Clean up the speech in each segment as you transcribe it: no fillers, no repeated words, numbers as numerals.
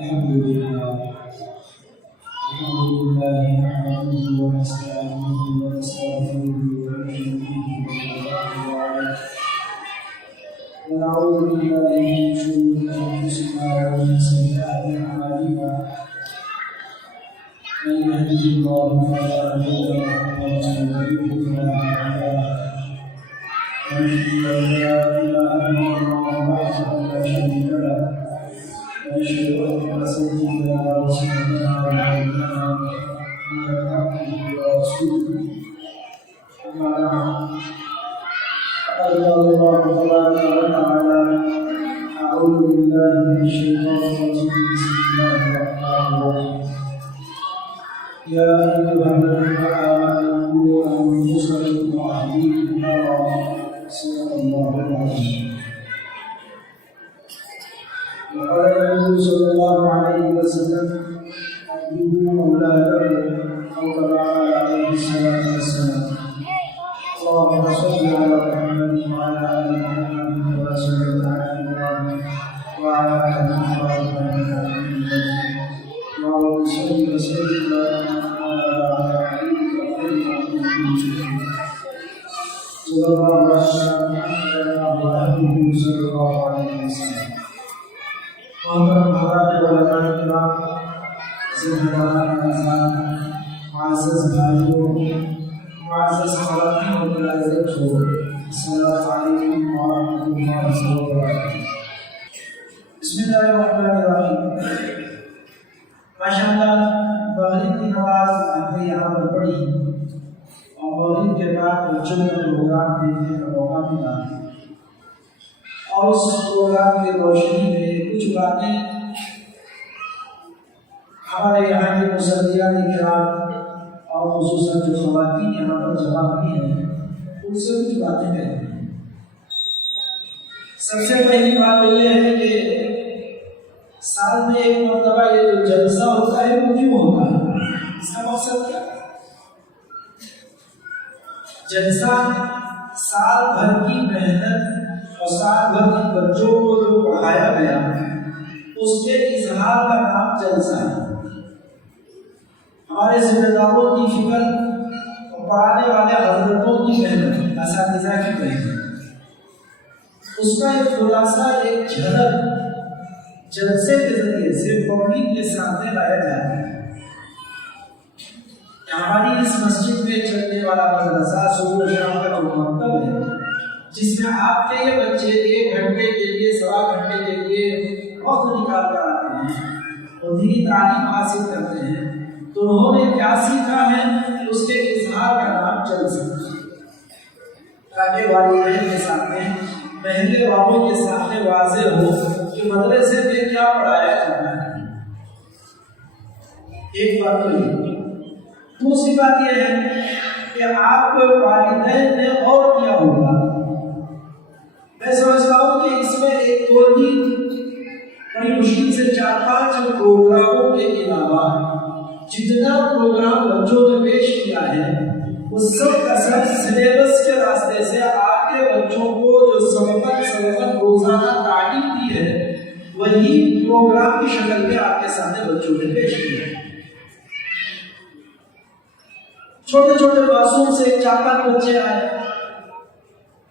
الحمد لله نحمده ونستعينه ونستغفره ونؤمن به ونتوكل عليه ونعوذ بالله من شرور انفسنا ومن سيئات اعمالنا من يهده الله فلا مضل له ومن يضلل فلا هادي له واشهد ان لا اله الا الله وحده لا شريك له واشهد ان سيدنا ورسولنا ونبينا محمدا عبده ورسوله اما بعد قال الله تبارك وتعالى اعوذ بالله من الشيطان الرجيم بسم الله الرحمن الرحيم يا ايها الذين امنوا قوا انفسكم واهليكم نارا صدق الله العظيم وقال النبي صلى الله عليه وسلم أدبوا أولادكم أو كما قال عليه الصلاة والسلام اللهم صل على محمد وعلى آل محمد كما صليت على إبراهيم وعلى آل إبراهيم إنك حميد مجيد اللهم صل وسلم على حبيبك خير المؤمنين صلى الله عليه وسلم محترم حضرات علماء کرام زندگان اعزاز معزز بھائیوں معزز خواتین اور بلائے بچوں السلام علیکم ورحمۃ اللہ وبرکاتہ بسم اللہ الرحمن الرحیم ماشاءاللہ مغرب کی نماز ہم نے یہاں پر پڑھی اور مغرب کے بعد بچوں کا پروگرام دیکھنے کا موقع ملا اور اس پروگرام کی روشنی میں کچھ باتیں ہمارے یہاں کے مسلمان کرام اور خصوصاً جو خواتین یہاں پر جمع ہوئی ہیں ان سے کچھ باتیں کریں۔ سب سے پہلی بات یہ ہے کہ سال میں ایک مرتبہ یہ جو جلسہ ہوتا ہے وہ کیوں ہوتا ہے؟ اس کا مقصد کیا ہے؟ جلسہ سال بھر کی محنت اور سال بھر کے بچوں کو جو پڑھایا گیا اس کے اظہار کا نام جلسہ ہے۔ ہمارے ذمہ داروں کی فکر اور پڑھانے والے حضرتوں کی محنت اساتذہ کی محنت اس کا ایک خلاصہ ایک جھلک جلسے کے ذریعے سے پبلک کے سامنے لایا جاتا ہے۔ ہماری اس مسجد میں چلنے والا مدرسہ صبح و شام کا جو مکتب ہے جس میں آپ کے یہ بچے 1 گھنٹے کے لیے 1.25 گھنٹے کے لیے وقت نکال کر آتے ہیں اور دینی تعلیم حاصل کرتے ہیں تو انہوں نے کیا سیکھا ہے اس کے اظہار کا نام جلسہ تاکہ والدین کے سامنے محلے والوں کے سامنے واضح ہو کہ مدرسے میں کیا پڑھایا جاتا ہے۔ ایک بات تو یہ دوسری بات یہ ہے کہ آپ والدین نے اور کیا ہوگا۔ میں سمجھتا ہوں کہ اس میں ایک دو دن بڑی مشکل سے 4-5 پروگراموں کے علاوہ جتنا پروگرام بچوں نے پیش کیا ہے وہ سب کا سب سلیبس کے راستے سے آپ کے بچوں کو جو سبق روزانہ تعلیم دی ہے وہی پروگرام کی شکل میں آپ کے سامنے بچوں نے پیش کیا ہے۔ چھوٹے چھوٹے معصوم سے 4-5 بچے آئے،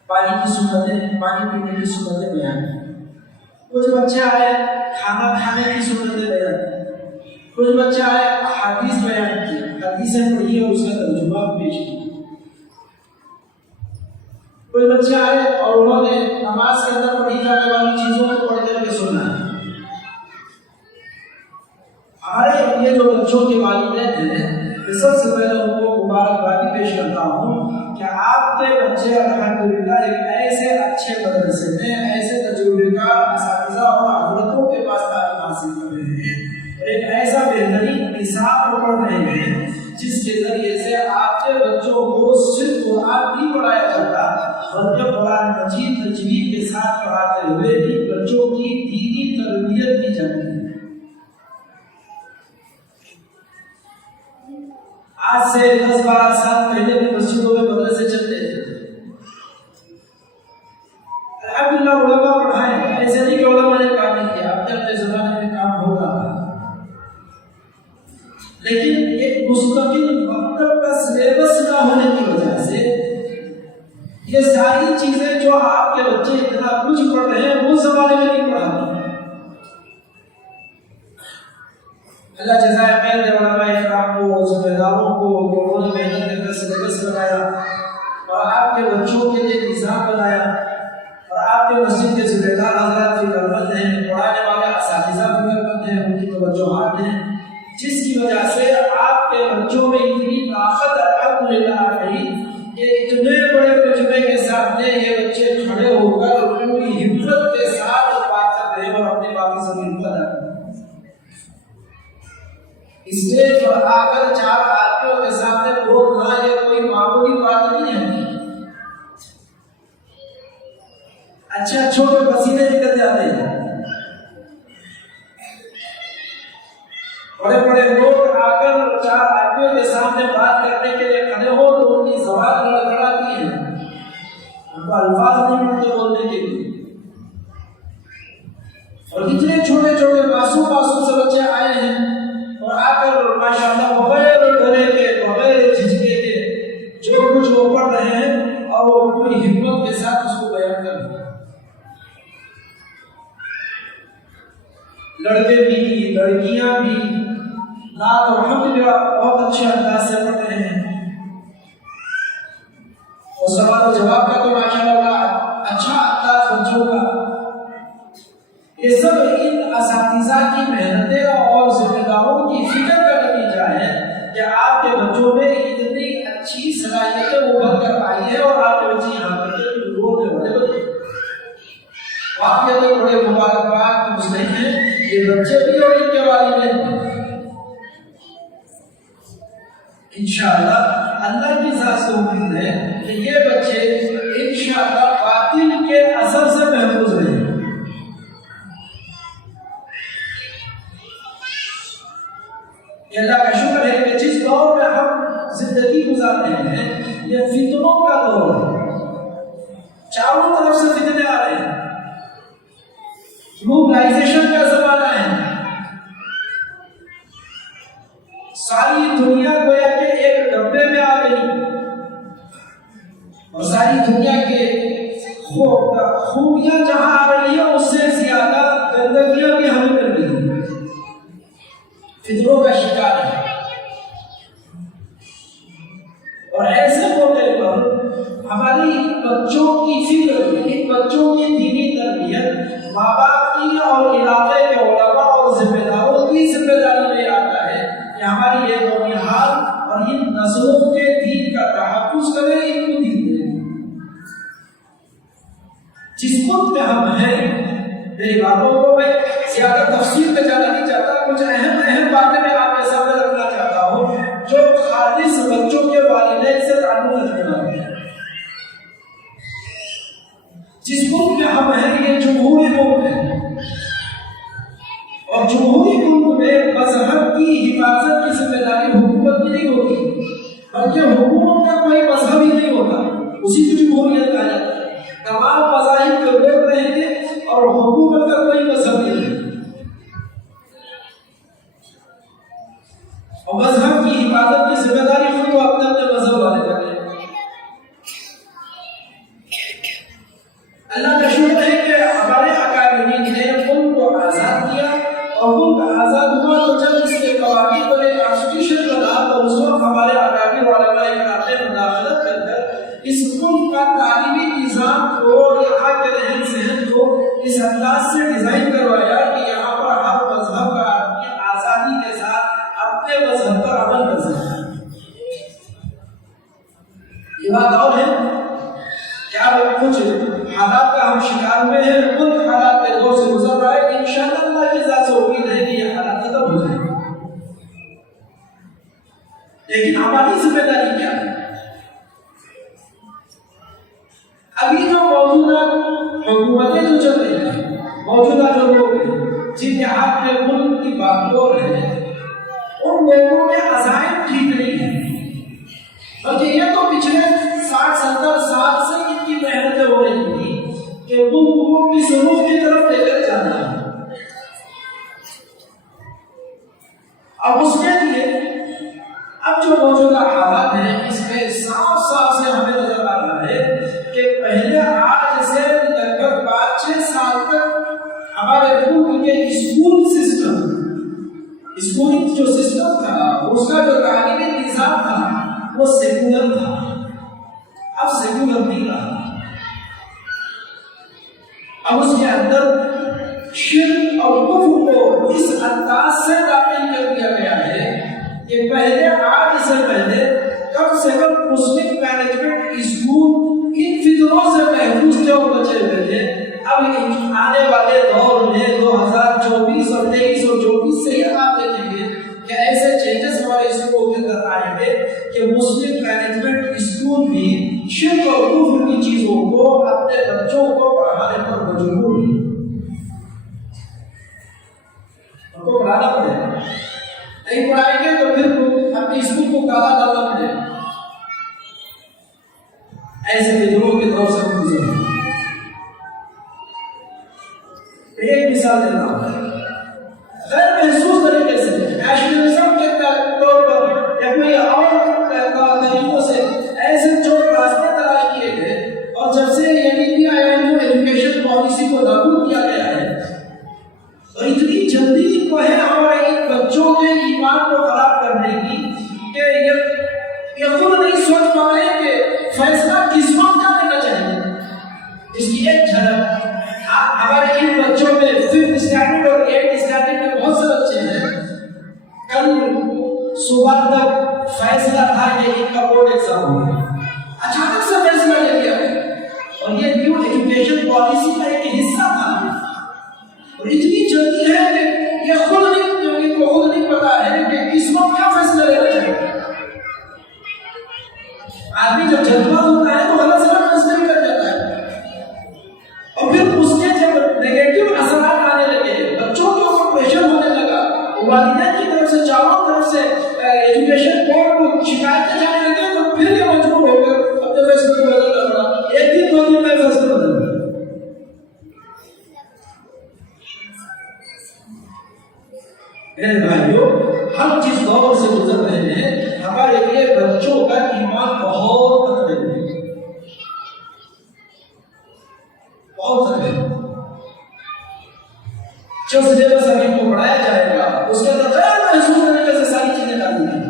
پانی کی سنتیں، پانی پینے کی سنتیں بیان کی۔ کچھ بچے آئے کھانا کھانے کی سنتیں بیان کی۔ کچھ بچے آئے حدیث بیان کی، حدیثیں پڑھی اور اس کا ترجمہ پیش کیا۔ کچھ بچے آئے اور انہوں نے نماز کے اندر پڑھی جانے والی چیزوں کو پڑھ کر کے سنا ہے۔ ہمارے یہ جو بچوں کے والدین ہیں سب سے پہلے ان کو مبارکبادی پیش کرتا ہوں کہ آپ کے بچے الحمدللہ ایک ایسے اچھے مدرسے میں ایسے تجربے کار اساتذہ اور حضرتوں کے پاس تعلیم حاصل کر رہے ہیں اور ایک ایسا بہترین نصاب پڑھ رہے ہیں جس کے ذریعے سے آپ کے بچوں کو صرف قرآن نہیں پڑھایا جاتا بلکہ قرآن مجید تجوید کے ساتھ پڑھاتے ہوئے بھی بچوں کی دینی تربیت کی جاتی ہے۔ آج سے 10-12 سال پہلے بھی مسجدوں میں مدرسے چلتے تھے۔ الحمدللہ علماء پڑھائے، ایسے نہیں کہ علماء نے کام نہیں کیا، اپنے زمانے میں کام ہوتا تھا۔ یہ ساری چیزیں جو آپ کے بچے اتنا کچھ پڑھ رہے ہیں وہ زمانے میں نہیں پڑھا. اللہ جزائے خیر دے علماء کرام کو، ذمہ داروں کو، کہ انہوں نے محنت کر کے سلیبس بنایا اور آپ کے بچوں کے لیے نظام بنایا، اور آپ کے مسجد کے ذمہ دار حضرات فکر مند ہیں، پڑھانے والے اساتذہ فکر مند ہیں، ان کی توجہات ہیں، جس کی وجہ سے آپ کے بچوں میں اتنی طاقت الحمدللہ رہی کہ اتنے بڑے مجمع کے سامنے یہ بچے کھڑے ہو کر پوری ہمت کے ساتھ بات کر رہے ہیں اور اپنے باقی زمین کو ادا کر رہے ہیں. اسٹیج پر آ کر 4 آدمیوں کے سامنے بولنا یہ کوئی معمولی بات نہیں ہے. اچھے اچھوں کے پسینے نکل جاتے ہیں. بڑے بڑے لوگ آ کر 4 آدمیوں کے سامنے بات کرنے کے لیے کھڑے ہو تو ان کی زبان لڑکھڑاتی ہے، ان کو الفاظ نہیں ملتے بولنے کے لیے. اور اتنے چھوٹے چھوٹے معصوم سے بچے آئے ہیں اور آ کر ماشاءاللہ بغیر ڈرے کے، بغیر جھجکے کے جو کچھ وہ پڑھ رہے ہیں اور وہ پوری ہمت کے ساتھ اس کو بیان کر رہے ہیں. لڑکے بھی لڑکیاں بھی نعت و حمد بھی بہت اچھے انداز سے پڑھ رہے ہیں. اور سوال و جواب کا تو ماشاءاللہ اچھا انداز بچوں کا. یہ سب ان اساتذہ کی محنتیں اور ذمہ داروں کی فکر کا نتیجہ ہے کہ آپ کے بچوں میں اتنی اچھی صلاحیتیں ابھر کر آئی ہیں اور آپ کے بچے یہاں پر بڑے بڑے واقعی تو بڑے مبارکباد کی مستحق ہیں یہ بچے بھی اور ان کے والدین بھی. انشاءاللہ اللہ کی ذات سے امید ہے کہ یہ بچے انشاءاللہ باطل کے اثر سے محفوظ رہیں. اللہ کا شکر ہے کہ جس دور میں ہم زندگی گزار رہے ہیں یہ فتنوں کا دور ہے. چاروں طرف سے فتنے آ رہے ہیں. گلوبلائزیشن کا زمانہ ہے. ساری دنیا گویا کہ ایک ڈبے میں آ گئی اور ساری دنیا کے خوبیاں جہاں آ رہی ہیں اس سے زیادہ گندگیاں بھی ہمیں کر رہی ہیں. فطروں کا شکار ہے. اور ایسے موقع پر ہماری بچوں کی فکر، ان بچوں کی دینی تربیت ماں باپ کی اور علاقے کے علماء اور ذمہ داروں کی ذمہ داری میں آتا ہے کہ ہماری یہ قومی حال اور ان نسلوں کے دین کا تحفظ کریں، ان کو دین دیں. جس ملک میں ہم ہیں، میری باتوں کو میں زیادہ تفصیل میں جانا نہیں چاہتا، کچھ اہم باتیں میں آپ کے سامنے رکھنا چاہتا ہوں جو خالص بچوں کے والدین سے تعلق رکھنے والے ہیں. جس ملک میں ہم ہیں یہ جمہوری ملک ہے اور جمہوری ملک میں مذہب کی حفاظت کی ذمہ داری حکومت کی نہیں ہوتی بلکہ حکومت کا کوئی مذہب ہی نہیں ہوتا. اسی کو جمہوریت کہا جاتا ہے. تمام مذاہب کے لوگ رہیں گے اور حکومت کا کوئی مذہب نہیں ہے. اور مذہب کی حفاظت کی ذمہ داری خود کو اپنے اپنے مذہب والے کریں. اللہ کا شکر ہے کہ ہمارے اکابرین نے ملک کو آزاد کیا اور ملک آزاد ہوا تو جب اس کے قوانین پر ایک کانسٹیٹیوشن بنا تو اس وقت ہمارے اکابر علماء کرام نے مداخلت کر کر اس ملک کا تعلیمی نظام کو، یہاں کے رہن سہن کو اس انداز سے ڈیزائن کروایا کہ یہاں پر ہر مذہب کا آدمی آزادی کے ساتھ اپنے مذہب پر عمل کر سکتا ہے. یہ بات اور ہے کیا کچھ حالات کا ہم شکار ہوئے ہیں، ملک حالات کے دور سے گزر رہا ہے. انشاءاللہ اللہ کی ذات سے امید ہے کہ یہ حالات ختم ہو جائیں گے. لیکن ہماری ذمہ داری کیا ہے؟ ابھی جو موجودہ حکومتیں جو چل رہی ہیں، موجودہ جو لوگ ہیں جن کے ہاتھ میں ملک کی باغدور ہے، ان لوگوں کے عزائم ٹھیک نہیں ہیں بلکہ یہ تو پچھلے 60-70 سال سے ان کی محنتیں ہو رہی تھی کہ ملک کو کس رخ کی طرف لے کر جانا ہے. اب اس کے لیے اب جو موجودہ حالات ہیں اس میں صاف صاف سے ہمیں نظر آ رہا ہے کہ اب سیکولر نہیں رہا، اب اس کے اندر شرک اور کفر کو اس انداز سے داخل کر دیا گیا ہے کہ پہلے آج سے پہلے کم سے کم مسلم مینجمنٹ اسکول ان فتنوں سے محفوظ جو بچے ہوئے تھے، اب آنے والے دور میں 2024 اور 23 اور 24 سے یہ آپ دیکھیں گے کہ ایسے چینجز ہمارے اسکول کے اندر آئیں گے کہ مسلم مینجمنٹ اسکول بھی شرک اور کفر کی چیزوں کو اپنے بچوں کو پڑھانے پر مجبور ہیں، ان کو پڑھانا پڑے گا، نہیں پڑھائیں گے تو پھر اپنے اسکول کو کالا ڈالنا پڑے گا۔ ایسے فضلوں کے دور سے ہم گزر رہے ہیں۔ ایک مثال دیتا ہوں، غیر محسوس طریقے سے نیشنلزم کے طور پر یا کوئی اور طریقوں سے ایسے جو راستے تلاش کیے گئے، اور جب سے ایجوکیشن پالیسی کو لاگو کیا گیا ہے تو اتنی جلدی کو ہے ہمارے ان بچوں کے ایمان کو خراب کرنے کی کہ یہ خود نہیں سوچ پا رہے کہ فیصلہ کس وقت کا لینا چاہیے۔ اس کی ایک جھلک ہمارے ان بچوں میں 5th اسٹینڈرڈ اور 8th اسٹینڈرڈ میں بہت سے بچے ہیں، کل صبح تک فیصلہ تھا کہ ان کا بورڈ ایگزام ہوگا، اچانک سے فیصلہ لے لیا گیا، اور یہ نیو ایجوکیشن پالیسی کا ایک حصہ تھا، اور اتنی جلدی ہے کہ یہ خود نہیں پتا ہے کہ کس وقت کیا فیصلہ لینا چاہیے۔ آدمی جب جذبات ہوتا ہے تو غلط سلط فیصلے کر جاتا ہے، اور پھر اس کے جب نیگیٹو اثرات آنے لگے، بچوں کے اوپر پریشر ہونے لگا، والدین کی طرف سے چاروں طرف سے ایجوکیشن بورڈ کو شکایتیں جانے لگے، تو پھر یہ مجبور ہو گئے اپنے فیصلے کو بدلنا پڑا، ایک دن 2 دن میں فیصلے بدل گئے۔ میرے بھائیوں، ہم جس دور سے گزر رہے ہیں ہمارے لیے بچوں کا ایمان بہت خطرے میں ہے، بہت خطرے میں۔ جو سلیبس ابھی کو پڑھایا جائے گا اس کے اندر غیر محسوس طریقے سے ساری چیزیں ڈالی جائیں،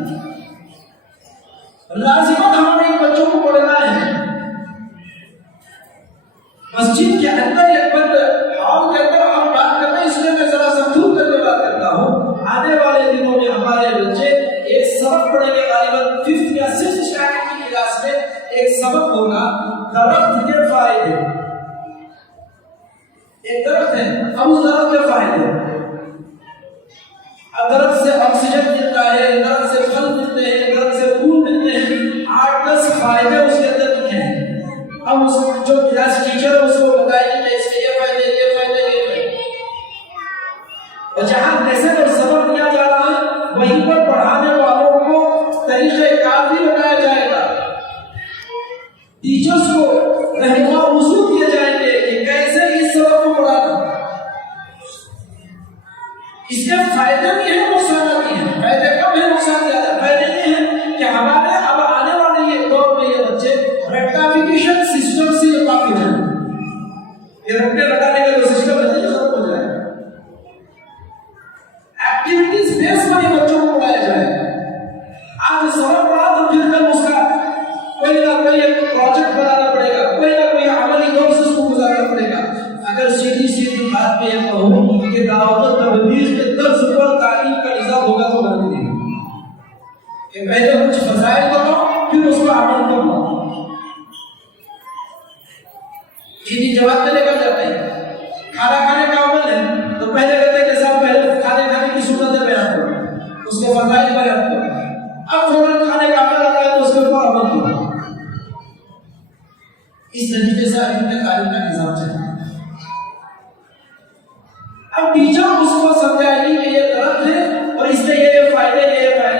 لازمت ہمارے بچوں کو پڑھنا ہے۔ مسجد کے اندر ایک بند ہال کے اندر ہم بات کرتے ہیں، اس لیے میں ذرا سا دور کر کے بات کرتا ہوں۔ آنے والے دنوں میں ہمارے بچے ایک سبق پڑھیں گے، غالباً 5th یا 6th اسٹینڈرڈ کی کلاس میں ایک سبق ہوگا درخت کے فائدے۔ ایک درخت ہے، اب اس درخت کے فائدے، اب درخت سے آکسیجن ملتا ہے، درخت سے پھل ملتے ہیں، درخت سے پھول ملتے ہیں، 8-10 فائدے اس کے اندر لکھے ہیں۔ اب اس جو کلاس ٹیچر ہے اس کو بتائیں گے کہ اس کے یہ فائدے، یہ فائدے، یہ فائدے، اور جہاں لیسن اور سبق دیا جا رہا ہے وہیں پر پڑھانے والوں کو طریقہ کار بھی بتایا جائے گا، ٹیچرز کو رہنما اصول دیے جائیں گے کہ کیسے اس سبق کو پڑھانا۔ اس کے فائدے بھی ہیں، نقصانات بھی ہیں۔ فائدے کم ہیں، نقصان زیادہ۔ فائدے یہ ہیں کہ ہمارے اب آنے والے یہ دور میں یہ بچے ریکٹیفیکیشن سسٹم سے واقف ہیں، یہ رٹنے بتانے کا جو سسٹم ہے یہ ختم ہو جائے گا۔ ایکٹیویٹیز بیس پر یہ بچوں کو پڑھایا جائے، آج سبق پڑھا تو پھر کل اس کا کوئی نہ کوئی ایک پروجیکٹ بنانا پڑے گا، کوئی نہ کوئی عملی طور سے اس کو گزارنا پڑے گا۔ اگر سیدھی بات میں یہ کہوں کہ دعوت و تبلیغ کے طرز پر تعلیم کا نظام ہوگا تو غلط نہیں کہ پہلے کچھ فضائل بتاؤ پھر اس پر عمل کرنا۔ سیدھی جواب میں لے کر جاتے ہیں، کھانا کھانے کا عمل ہے تو پہلے کہتے ہیں کہ صاحب پہلے کھانے کی سنتیں بیان کرو، اس کے فضائل بیان کرو، اب فوراً کھانے کا عمل آتا ہے تو اس کے اوپر عمل کرو۔ اس طریقے سے ان کے تعلیم کا نظام چاہیے۔ اب ٹیچر اس کو سمجھائے گی کہ یہ درخت ہے اور اس سے یہ فائدے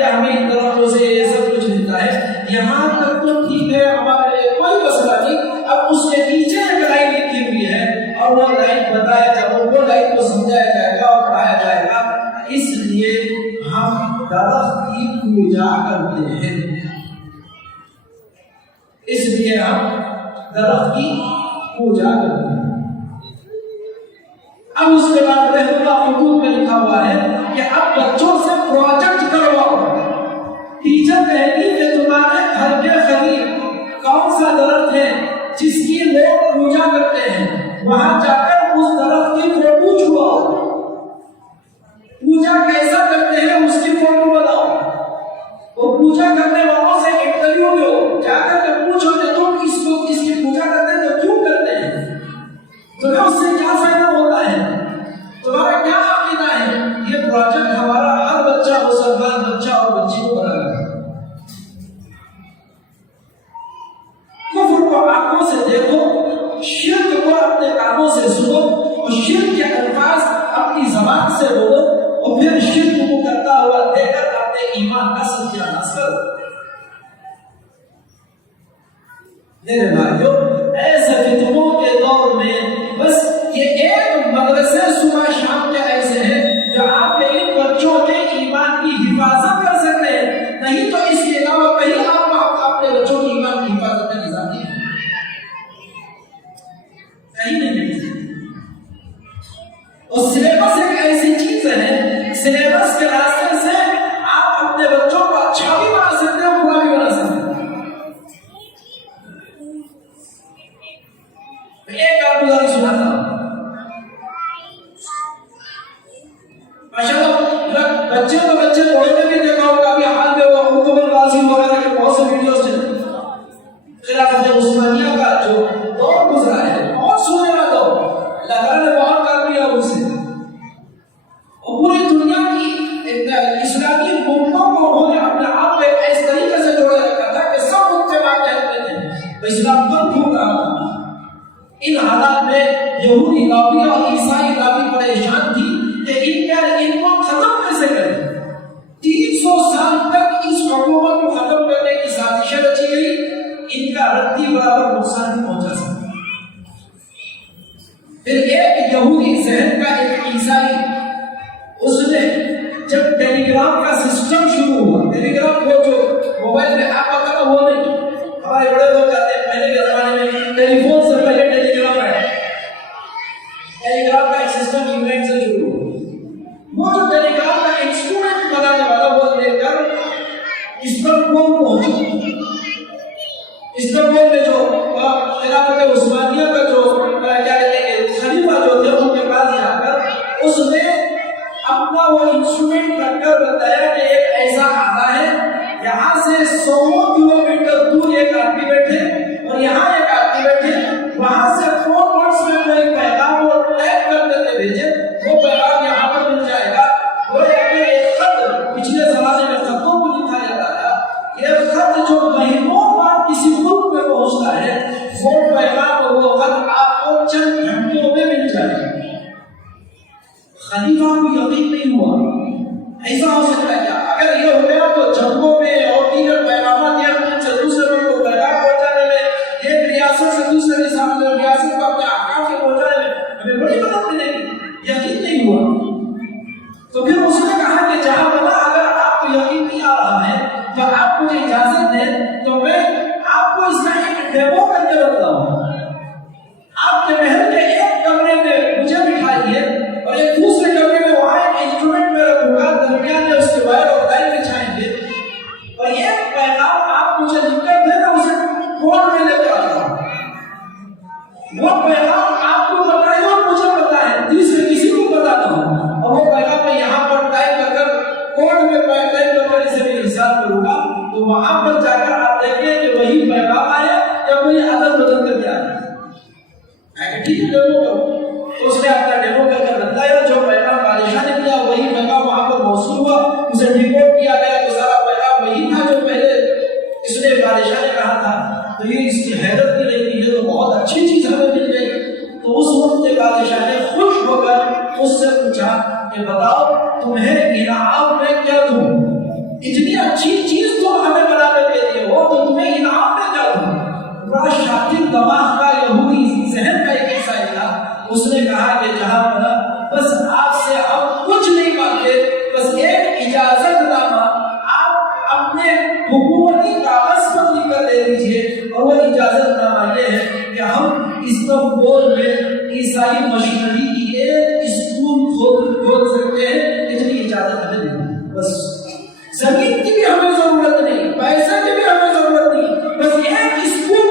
ہمیں ان درختوں سے یہ سب کچھ ملتا ہے، یہاں تک تو ٹھیک ہے، ہمارے لیے کوئی مسئلہ نہیں۔ اب اس کے نیچے ایک لائن لکھی ہوئی ہے اور وہ لائن بتایا جائے گا، وہ لائن کو سمجھایا جائے گا اور پڑھایا جائے گا۔ اس لیے ہم درخت کی پوجا کرتے ہیں، اس لیے ہم درخت کی پوجا کرتے ہیں۔ اب اس کے بعد رحمہ حقوق میں لکھا ہوا ہے کہ اب بچوں سے پروجیکٹ کرواؤ۔ ٹیچر کہے گی کہ تمہارے گھر کے قریب کون سا درخت ہے جس کی لوگ پوجا کرتے ہیں، وہاں جا کر اس درخت کی فوٹو چھپاؤ، پوجا کیسا کرتے ہیں اس کی فوٹو بتاؤ، وہ پوجا کرنے والوں سے انٹرویو لو، جا کر کے پوچھو کہ تم اس کی پوجا کرتے ہیں تو کیوں کرتے ہیں، تمہیں اس سے کیا فائدہ ہوتا ہے، تمہارا کیا عقیدہ ہے۔ یہ پروجیکٹ ہمارا ہر بچہ مسلمان بچہ اور بچی کو بنا رہا ہے۔ کفر کو آنکھوں سے دیکھو، شرک کو اپنے کانوں سے سنو، اور شرک کے الفاظ اپنی زبان سے بولو، اور پھر شرک کو کرتا ہوا دیکھ کر اپنے ایمان کا ستیاناش کرو۔ میرے بھائیو، ایسے فتنوں کے دور میں بس یہ ایک مدرسے صبح شام کے ایسے ہیں جو آپ کے ان بچوں کے ایمان کی حفاظت کر سکتے ہیں، نہیں تو اس کے علاوہ کہیں آپ اپنے بچوں کی ایمان کی حفاظت کا نظام نہیں ہے، کہیں نہیں مل سکتی۔ اور سلیبس ایک ایسی چیز ہے، سلیبس کے راستے سے آپ اپنے بچوں کو اچھا بھی بنا سکتے ہیں، برا بھی بنا سکتے ہیں۔ ایک آپ گزاری سناتا ہوں، بچے تو بچے بڑے میں بھی دیکھا ہوگا، ابھی حال میں وہ حکومت غازی وغیرہ کے بہت سے ویڈیوز چلے، خلافت عثمانیہ کا جو دور گزرا ہے، بہت سونے والا دور، اللہ تعالیٰ نے بہت کام کیا ان سے، اور پوری دنیا کی اسلامی قوموں کو انہوں نے اپنے آپ کو اس طریقے سے جوڑے رکھا تھا کہ سب اتباع کرتے تھے، اسلام پر پھوٹ رہا تھا۔ ان حالات میں یہودی لابی اور عیسائی لابی پریشان تھی کہ ان کو ختم کیسے کریں۔ 300 سال تک اس حکومت کو ختم کرنے کی سازشیں رچی گئی، ان کا رتی برابر نقصان بھی پہنچا سکتا۔ پھر ایک یہودی ذہن کا ایک عیسائی، اس نے جب ٹیلی گرام کا سسٹم شروع ہوا، ٹیلی گرام وہ جو موبائل میں آپ کا کرا وہ نہیں، ہمارے بڑے لوگ کہتے ہیں پہلے کے زمانے میں ٹیلی فون سے پہلے ٹیلی گرام ہے، ٹیلی گرام کا ایک سسٹم انگلینڈ سے شروع ہوا، وہ جو ٹیلی گرام کا انسٹرومنٹ بنانے والا وہ لے کر استنبول پہنچا۔ استنبول میں جو خلافت عثمانیہ کا جو کیا کہتے ہیں خلیفہ جو تھے، ان کے پاس جا کر اس نے اپنا وہ انسٹرومنٹ رکھ کر بتایا کہ ایک ایسا آتا ہے، یہاں سے 100 کلومیٹر دور ایک آدمی بیٹھے اور یہاں ایک آدمی بیٹھے، وہاں سے 4 ورڈز میں کوئی پیغام وہ ٹائپ کر دیتے بھیجے، وہ پیغام یہاں پر مل جائے گا۔ وہ ایک خط پچھلے زمانے میں خطوں کو لکھا جاتا تھا، یہ خط جو مہینوں بعد کسی ملک میں پہنچتا ہے، وہ پیغام اور وہ خط آپ کو چند گھنٹوں میں مل جائے گا۔ خلیفہ کو یقین نہیں ہوا، ایسا ہو سکتا ہے کیا؟ اگر یہ ہو گیا تو جنگوں میں اور دیگر پیغامات یا سے دوسرے ملک کو پیغام پہنچانے میں، ایک ریاست سے دوسرے ریاست کو اپنے احکام سے پہنچانے میں ہمیں بڑی مدد ملے گی، یقین نہیں ہوا۔ تو پھر اس نے کہا کہ جہاں بنا اگر آپ کو یقین نہیں آ رہا ہے تو آپ مجھے اجازت دیں تو میں آپ کو اس کا ایک ڈیمو کر کے بتاؤں، آپ کے محل کے ایک کمرے میں مجھے بٹھائیے اور ایک دوسرے کمرے میں وہاں ایک انسٹرومنٹ میں رکھوں گا، درمیان میں اس کے وائر اور تائر بچھائیں گے، اور ایک پیغام آپ مجھے لکھ کر دیں، میں اسے کوڈ میں لے کر آتا ہوں، وہ پیغام آپ کو پتا ہے اور مجھے پتا ہے، تیسرے کسی کو پتا نہ ہو، اور وہ پیغام میں یہاں پر ٹائپ کر کوڈ میں ٹائپ کر اسے بھی حساب کروں گا، تو وہاں پر جا کر آپ دیکھیں کہ وہی پیغام آیا یا کوئی عدد بدل کر کے آیا۔ ٹھیک ہے، ڈیمو کرو۔ تو اس نے اپنا ڈیمو کر کے بتایا، جو پیغام بادشاہ نے دیا وہی پیغام وہاں پر موصول ہوا، اسے ڈیکوڈ کیا گیا تو سارا پیغام وہی تھا جو پہلے اس نے بادشاہ نے کہا تھا۔ تو یہ اس کی حیرت بھی رہی، یہ تو بہت اچھی چیز ہمیں مل گئی۔ تو اس وقت کے بادشاہ نے خوش ہو کر اس سے پوچھا کہ بتاؤ تمہیں انعام میں کیا دوں، اتنی اچھی چیز تم ہمیں بنا کر کے دیے ہو تو تمہیں انعام میں کیا دوں۔ بڑا شاطر دماغ کا یہودی ذہن کا ایک عیسائی تھا، اس نے کہا کہ جہاں بنا بس آپ سے ہم کچھ نہیں مانگتے، بس ایک اجازت نامہ آپ اپنے حکومتی کاغذ پر لکھ کر دے دیجیے، اور وہ اجازت نامہ یہ ہے کہ ہم استنبول میں عیسائی مشنری کی ایک اسکول کھول سکتے ہیں، اتنی اجازت ہمیں دے دیں، بس زمین کی بھی ہمیں ضرورت نہیں، پیسے کی بھی ہمیں ضرورت نہیں، بس ایک اسکول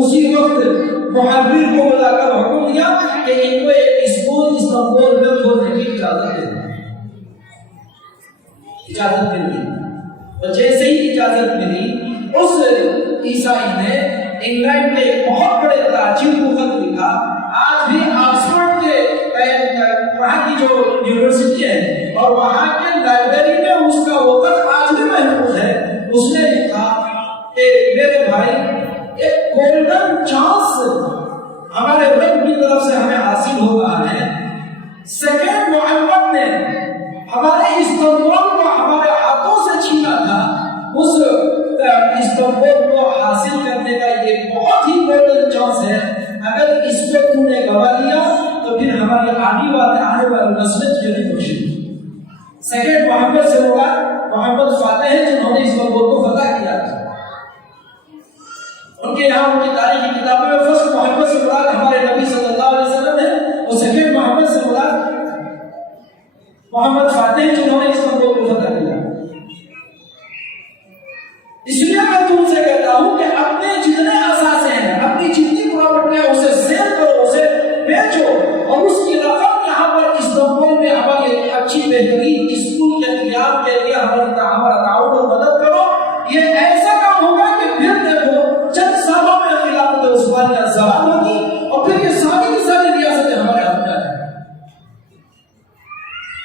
اسی وقت محرر کو بلا کر حکم دیا کہ ان کو ایک اسکول استنبول میں کھولنے کی اجازت دے دی۔ اور جیسے ہی اجازت ملی اس عیسائی نے انگلینڈ میں ایک بہت بڑے تاجر کو خط لکھا۔ آج بھی آکسفورڈ کے وہاں کی جو یونیورسٹی ہے اور وہاں کے لائبریری میں اس کا وہ خط آج بھی محفوظ ہے۔ اس نے لکھا کہ میرے بھائی ایک گولڈن چانس ہمارے رب کی طرف سے ہمیں حاصل ہو رہا ہے۔ سیکنڈ محمد نے ہمارے استنبول کو ہمارے ہاتھوں سے چھینا تھا، اس استنبول کو حاصل کرنے کا یہ بہت ہی گولڈن چانس ہے۔ اگر اس کو تو نے گوا دیا تو پھر ہماری آنے والی نسلیں تجھے نہیں بخشیں۔ سیکنڈ محمد سے ہوگا محمد فاتح ہیں جنہوں نے استنبول کو فتح کیا تھا۔ ان کے یہاں ان کی تاریخی کتابوں میں فرسٹ محمد سے مراد ہمارے نبی صلی اللہ علیہ وسلم ہے، اور سیکنڈ محمد سے مراد محمد فاتح جنہوں نے استنبول کو فتح کیا۔ اس لیے میں تم سے کہتا ہوں کہ اپنے جتنے اثاثے ہیں، اپنی جتنی پراپرٹی ہے اسے سیل کرو، اسے بیچو، اور اس کی رقم یہاں پر استنبول میں ہماری اچھی بہترین اسکول کے قیام کے لیے ہمارا تعاون اور مدد کرو۔ یہ ایسا کام ہوگا کہ پھر دیکھو چند سالوں میں خلافت عثمانیہ زوال ہوگی اور پھر یہ ساری کی ساری ریاستیں ہمارے ہاتھ میں آئیں۔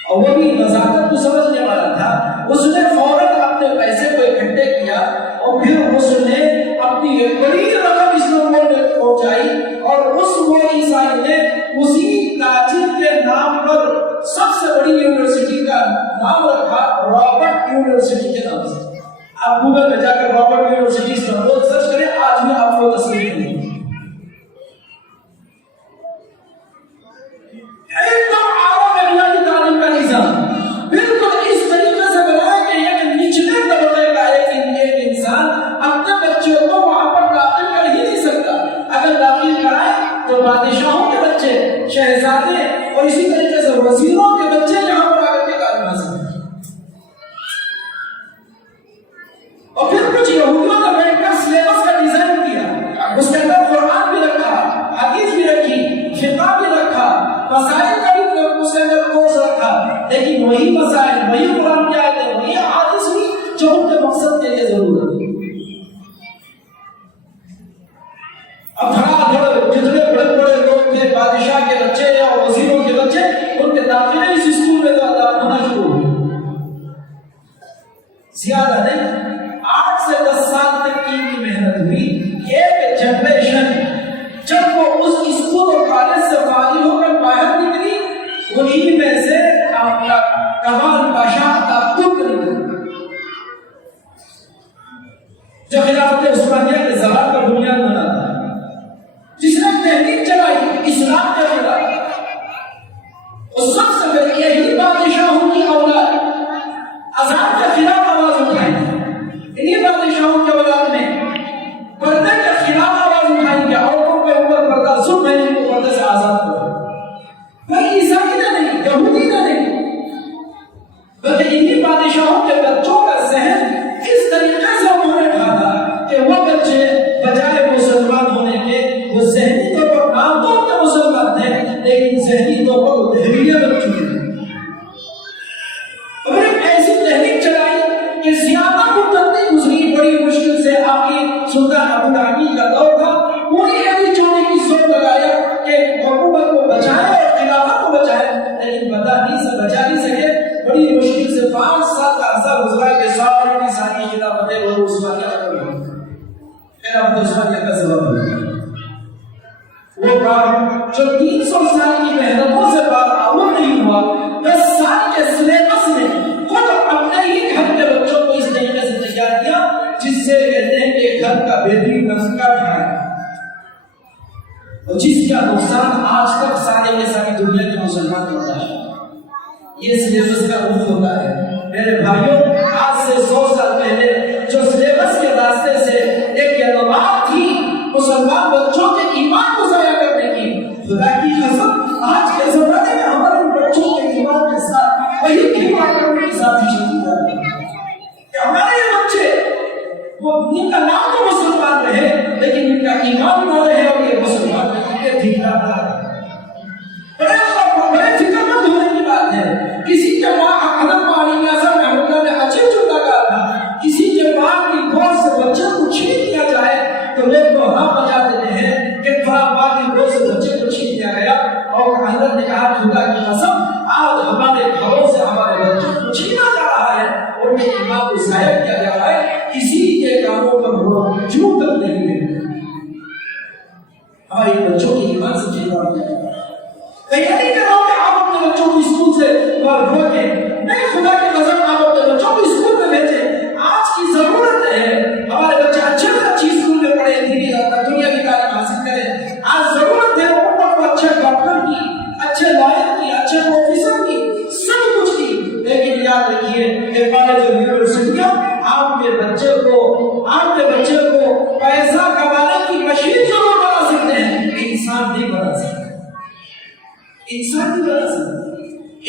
اور وہ بھی نزاکت کو سمجھنے والا تھا، اس نے فوراً اپنے پیسے کو اکٹھے کیا اور پھر اس نے اپنی ایک بڑی رقم استنبول میں پہنچائی، اور اس وہ عیسائی نے اسی تاجر کے نام پر سب سے بڑی یونیورسٹی کا نام رکھا، رابرٹ یونیورسٹی کے نام سے۔ آپ گوگل میں جا کر رابرٹ یونیورسٹی استنبول سرچ کریں، آج بھی آپ کو تصویر ملے گی۔ ایک دم عالم اگلا کی تعلیم کا نظام بالکل اس طریقے سے بنایا کہ ایک نچلے طبقے کا ایک انسان اپنے بچوں کو وہاں پر داخل کر ہی نہیں سکتا۔ اگر داخل کرائے تو بادشاہوں کے بچے، شہزادے اور اسی طریقے سے وزیروں کے بچے یہاں پر آ کر کے تعلیم حاصل کریں۔ اور پھر کچھ یہودیوں نے بیٹھ کر سلیبس کا ڈیزائن کیا، اس کے اندر قرآن بھی رکھا، حدیث بھی رکھی، فقہ بھی رکھا، مسائل کا بھی اس کے اندر کورس رکھا، لیکن وہی مسائل، وہی قرآن کی آیتیں، وہی حدیث بھی جو ان کے مقصد کے لیے ضرورت ہے۔ اب دھڑا دھڑ جتنے بڑے بڑے لوگ تھے، بادشاہ کے بچے اور وزیروں کے بچے، ان کے داخلے اس اسکول میں ہونا شروع ہو گئے۔ زیادہ نہیں، 8 سے 10 سال تک کی محنت ہوئی۔ ایک جنریشن جب وہ اس اسکول اور کالج سے فارغ ہو کر باہر نکلی، انہی میں سے کمال پاشا تاترک نکلا، جو خلافت عثمانیہ کے زوال کا بنیاد بنا تھا، جس نے تحریک چلائی اسلام کے خلاف، اور سب سے پہلے یہی بادشاہوں کی اولاد اذان کے خلاف آواز اٹھائی، انہی بادشاہوں کے اولاد میں پردے کے خلاف آواز اٹھائی کہ عورتوں کے اوپر پردہ ظلم ہے، ان کو پردے سے آزاد کرو۔ کوئی عیسائی نے نہیں، یہودی نے نہیں، بلکہ انہی بادشاہوں کے بچوں کا ذہن اس طریقے سے انہوں نے ڈھالا کہ وہ بچے بجائے مسلمان ہونے کے وہ ذہنی طور پر نام طور پہ مسلمان تھے، لیکن ذہنی طور پر وہ دہریے بن چکے تھے۔ اور ایک ایسی تحریک چلائی کہ زیادہ مدت نہیں گزری، بڑی مشکل سے آخری سلطان ابو العالی کا دور تھا، پوری ایسی چوری کی زور لگایا کہ حکومت کو بچائے اور خلافت کو بچائے، لیکن بچا نہیں سکے۔ بڑی مشکل سے 5 سال کا عرصہ گزرا کہ ساری کی ساری خلافتیں وہ عثمانیہ ختم ہو گئی، خلافت عثمانیہ کا سبب ہوئی۔ وہ کام جو 300 سال کی محنتوں سے برآمد نہیں ہوا، 10 سال کے سلیبس میں خود اپنے ہی گھر کے بچوں کو اس طریقے سے تیار کیا جس سے کہتے ہیں کہ گھر کا بہترین نسخہ اٹھایا، اور جس کا نقصان آج تک سارے کے ساری دنیا کے مسلمان کو ہوتا ہے۔ یہ سلیبس کا روح ہوتا ہے میرے بھائیوں۔ آج سے 100 سال پہلے جو سلیبس کے راستے سے ایک یلغار تھی مسلمان بچوں کے ایمان کو ضائع کرنے کی، خدا کی قسم آج کے زمانے میں ہمارے بچوں کے ایمان کے ساتھ وہی ایمان کرنے کی سازش کی جا رہی ہے کہ ہمارے بچے وہ ان کا نام تو مسلمان رہے لیکن ان کا ایمان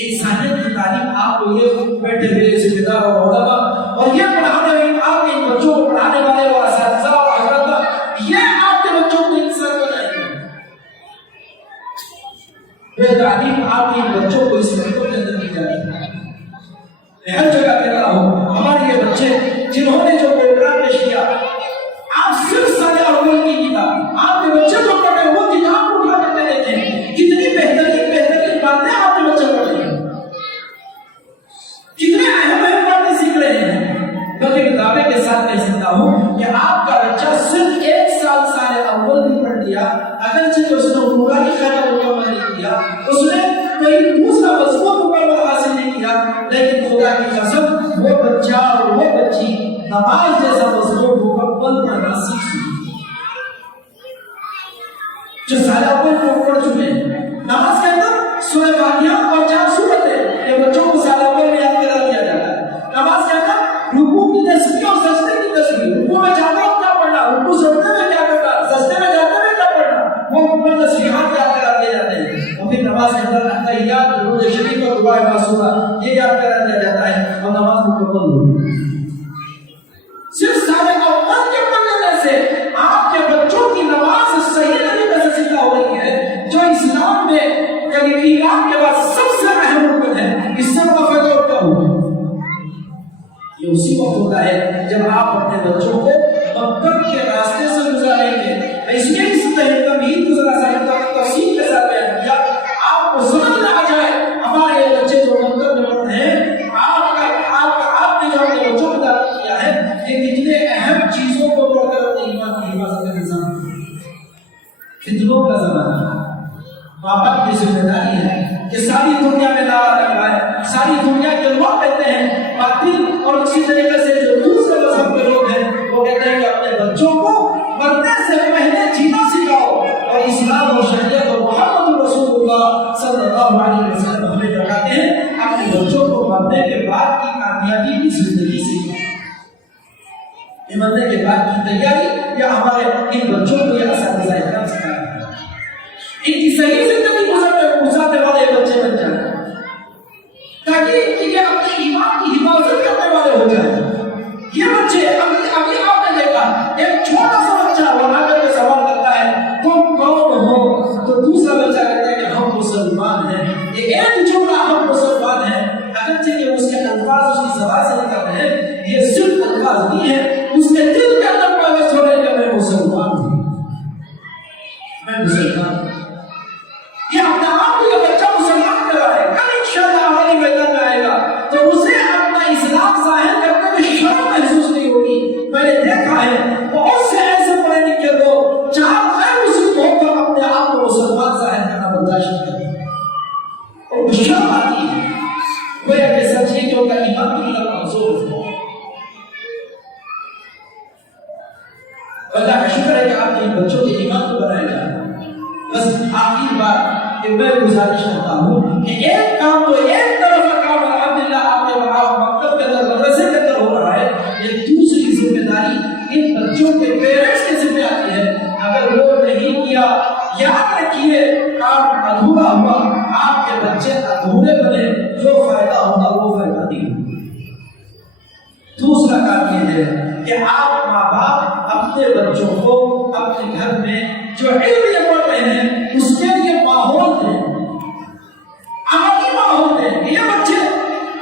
انسانیت کی تعلیم آپ کو یہ بیٹھے ہوئے ذمہ دار اور علماء اور یہ پڑھانے ہوئے آپ کے بچوں کو پڑھانے والے اور اساتذہ اور حضرات یہ آپ کے بچوں کو انسان بنائیں گے. یہ تعلیم آپ کے بچوں کو اس ملک کے اندر دی جاتی ہے. میں ہر جگہ کہہ رہا ہوں ہمارے یہ بچے جنہوں نے جو پروگرام پیش کیا آپ صرف سال اول کی کتاب آپ کے بچے کو پڑھ رہے وہ کتاب اٹھا کر کے دیکھیں کتنی بہترین باتیں آپ کے بچے پڑھ رہے ہیں کتنے اہم باتیں سیکھ رہے ہیں. میں ایک دعوے کے ساتھ کہہ سکتا ہوں کہ آپ کا بچہ صرف ایک سال اول بھی پڑھ لیا اگرچہ اس نے عمرہ کی خیال مکمل نہیں کیا اس نے کوئی دوسرا مضمون مکمل حاصل نہیں کیا لیکن خدا کی قسم وہ بچہ اور وہ بچی نماز جیسا مضمون مکمل پڑھنا سیکھ چکی جو سال اول کو پڑھ چکے ہیں. نماز کے اندر سورہ فاتحہ اور 4 سورتیں یہ بچوں کو سال اول میں یاد کرا دیا جاتا ہے. نماز کے اندر رکوع کی تسبیح اور سجدے کی تسبیح رکوع میں جاتے ہوئے کیا پڑھنا رکوع سجدے میں کیا کرنا سجدے میں جاتے ہوئے کیا پڑھنا وہ اوپر تسبیحات یاد کرا دیے جاتے ہیں. اور پھر نماز کے اندر تحیات درود شریف اور دعائے معصورہ یہ یاد کرا دیا جاتا ہے اور نماز مکمل ہوتی ہے. صرف سال اول کے پڑھنے سے آپ کے بچوں کی نماز صحیح طریقے سے سیدھا ہو رہی ہے جو اسلام میں ایمان کے بعد سب سے اہم رکن ہے. اس سے موافقت اور کیا ہوگا یہ اسی وقت ہوتا ہے جب آپ اپنے بچوں کو مقصد کے راستے سے گزاریں گے. اس لیے اس تمہید کو ذرا سا تفصیل کے ساتھ بیان کیا آپ کو سمجھ نہ آ جائے ہمارے بچے جو مقصد میں پڑھتے ہیں آپ نے جو اپنے بچوں کو تعلیم کیا ہے یہ کتنے اہم چیزوں کو پڑھ کر اپنے ایمان کی حفاظت کا نظام فتنوں کا زمانہ ماں باپ کی ذمہ داری ہے کہ ساری دنیا میں لا رہا ہے ساری دنیا کے لوگ کہتے ہیں باطل اور اسی طریقے سے جو دوسرے مذہب کے لوگ ہیں وہ کہتے ہیں کہ اپنے بچوں کو مرنے سے پہلے جینا سکھاؤ اور اسلام اور شریعت اور محمد رسول اللہ صلی اللہ علیہ وسلم ہمیں بتاتے ہیں اپنے بچوں کو مرنے کے بعد کی کامیابی کی زندگی سکھاؤ. یہ مرنے کے بعد کی تیاری یا ہمارے ان بچوں کو یہ اساتذہ احکام سکھایا ان کی صحیح زندگی گزارنے والے بچے بن جائیں تاکہ یہ اپنے ایمان کی حفاظت کرنے والے ہو جائیں. یہ بچے ابھی آپ نے دیکھا ایک چھوٹا سا بچہ وہ آ کر کے سوال کرتا ہے تم کون ہو تو دوسرا بچہ کہتا ہے کہ ہم مسلمان ہیں. یہ ایک جملہ ہم مسلمان ہیں اگرچہ کہ اس کے الفاظ اس کی زبان سے نکل رہے ہیں یہ صرف الفاظ نہیں ہے اس کے دل کے اندر پروش ہو رہے کہ میں مسلمان ہوں میں مسلمان ہوں. یہ اپنا آپ کو یہ بچہ مسلمان کر رہا ہے کل انشاءاللہ ہماری میدان میں آئے گا تو اسے اپنا اسلام ظاہر کرنے میں شرم محسوس نہیں ہوگی. میں نے دیکھا ہے بہت سے ایسے پڑھے لکھے لوگ جہاں غیر مسلم ہو کر اپنے آپ کو مسلمان ظاہر کرنا برداشت کرتے ہیں اور شرم آتی ہے وہ یہ سمجھے کہ ان کا ایمان بھی کمزور ہے. اللہ کا شکر ہے کہ آپ کے بچوں کے ایمان کو بنایا جائے. بس آخری بات کہ میں گزارش کرتا ہوں کہ ایک کام تو ایک طرف کا کام الحمدللہ آپ کے مکتب کے اندر مدرسے کے اندر ہو رہا ہے ایک دوسری ذمہ داری ان بچوں کے پیرنٹس کے ذمہ آتی ہے. اگر وہ نہیں کیا یاد رکھیے کام ادھورا ہوا آپ کے بچے ادھورے بنے جو فائدہ ہوگا وہ فائدہ نہیں ہوگا. دوسرا کام یہ ہے کہ آپ ماں باپ اپنے بچوں کو اپنے گھر میں جو علم یہ پڑھ رہے ہیں اس کے لیے ماحول دیں عملی ماحول دیں. یہ بچے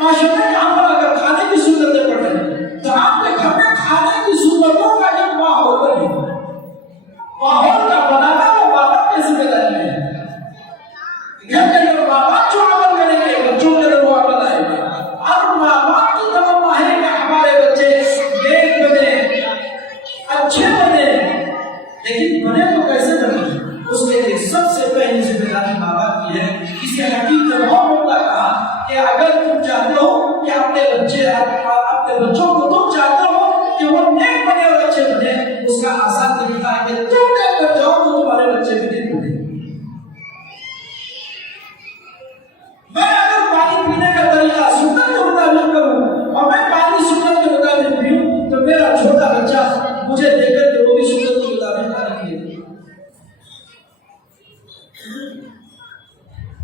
معاشرے کے اندر اگر کھانے کی سنتیں پڑھ رہے ہیں تو آپ کے گھر میں کھانے کی سنتوں کا ایک ماحول بنے. ماحول کا بنانا وہ ماں باپ کی ذمہ داری ہے. گھر کے اندر ماں باپ جو عمل کریں گے بچوں کے اندر وہ عمل آئے گا. اور ماں باپ کی تمنا ہے کہ ہمارے بچے نیک بنے اچھے بنے لیکن بنے تو کیسے بنے اس کے لیے سب سے پہلی ذمہ داری ماں باپ کی ہے. اس کے حقیقت میں بہت بڑا کہا کہ اگر تم چاہتے ہو کہ اپنے بچوں کو تم چاہتے ہو کہ وہ نیک بنے اور اچھے بنے اس کا آسان طریقہ ہے کہ تم نیک بن جاؤ تو تمہارے بچے بھی نیک بنے. میں اگر پانی پینے کا طریقہ سنت کے مطابق کروں اور میں پانی سنت کے مطابق پیوں تو میرا چھوٹا بچہ مجھے دیکھ کر کے وہ بھی سنت کے مطابق پانی پیے.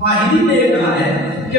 ماہرین نے کہا ہے کہ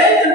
8th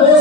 2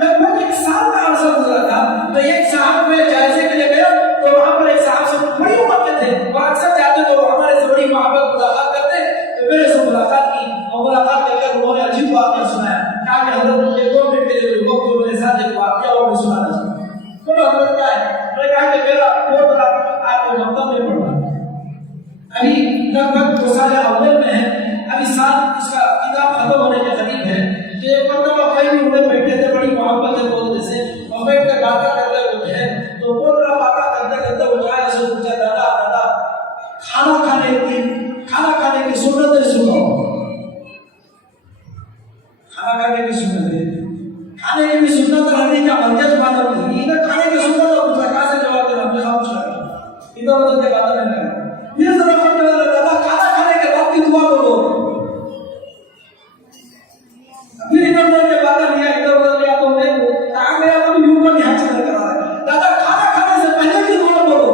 لگ بھگ 1 سال کا عرصہ گزرا تھا، تو ایک صاحب میں جائزے کے لیے گیا تو وہاں پر ایک صاحب سے بڑی عمر کے تھے اور اکثر جاتے تو ہمارے سے بڑی محبت ملاقات کرتے، تو میرے سے ملاقات کی اور ملاقات کر کے انہوں نے عجیب واقعہ سنایا، کہا کہ حضرت مجھے 2 منٹ کے لیے وقت دو، میرے ساتھ ایک واقعہ اور بھی سنانا چاہتا ہوں۔ بولو حضرت کیا ہے؟ میں نے کہا کہ میرا پوتا آپ کو مکتب میں پڑھ رہا ہے، ابھی لگ بھگ 2 سال اول میں ہے، ابھی سال اس کا کتاب ختم ہونے کے قریب ہے، تو ایک مرتبہ کئی لوگ بیٹھے تھے بڑی محبت سے بولتے سے اور بیٹھ کر باتیں کرتے ہوئے ہیں، تو بول رہا باتیں کرتے کرتے اٹھایا سے پوچھا دادا دادا کھانا کھانے کی سنتیں سناؤ، کھانا کھانے کی سنتیں، کھانے کی بھی سنت رہنے کا مرکز معلوم نہیں، ادھر کھانے کی سنت اور دوسرا کہاں سے جواب دینا مجھے خاموش رہا، ادھر ادھر کے باتیں نہیں کرنا، پھر ذرا دادا کھانا کھانے کے بعد کی دعا بولو، پھر ادھر ادھر کے باتیں لیا ادھر ادھر لیا تو میں کہا گیا تو یوں پر یہاں چل کر رہا ہے، دادا کھانا کھانے سے پہلے کی دعا بولو۔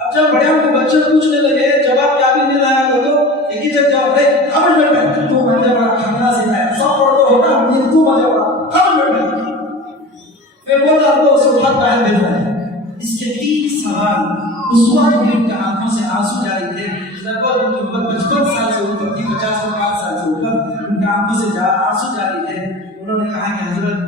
اب جب بڑے ہم کو بچے پوچھنے لگے جواب کیا بھی نہیں رہا تو ایک ہی جواب دے خبر میں بیٹھ تو مجھے بڑا کھانا سکھایا سب پڑھ تو ہوگا مجھے تو مجھے بڑا خبر میں بیٹھ میں بولا تو اس کو بات باہر بھیجا ہے۔ اس کے 3 سوال اس وقت بھی ان کے آنکھوں سے آنسو جاری تھے، لگ بھگ ان کی عمر 55 سال سے اوپر تھی، 50 سے 60 سال سے اوپر، ان کے آنکھوں سے آنسو جاری تھے۔ انہوں نے کہا کہ حضرت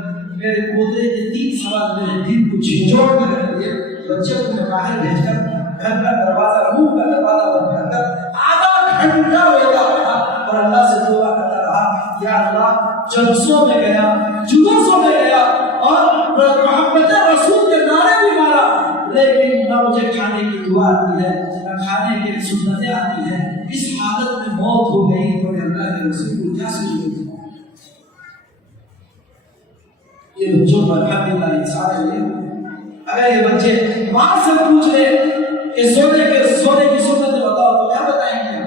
میرے پوتے کے 3 سوال میرے دل کو جھنجھوڑ کر رکھ دیے، بچے کو میں باہر بھیج کر گھر کا دروازہ منہ کا دروازہ بند کر آدھا گھنٹہ روتا رہا اور اللہ سے دعا کرتا رہا، یا اللہ جلسوں میں گیا، جلوسوں میں گیا اور محبت رسول کے نعرے بھی مارا، لیکن نہ مجھے کھانے کی دعا آتی ہے نہ کھانے کی سنتیں آتی ہیں، اس حالت میں موت ہو گئی تو اللہ کے رسول کو کیا سوچے؟ یہ بچوں پر الحمدللہ انسان ہے، اگر یہ بچے ماں سے پوچھ لے کہ سونے کی سنتیں بتاؤ تو کیا بتائیں گے؟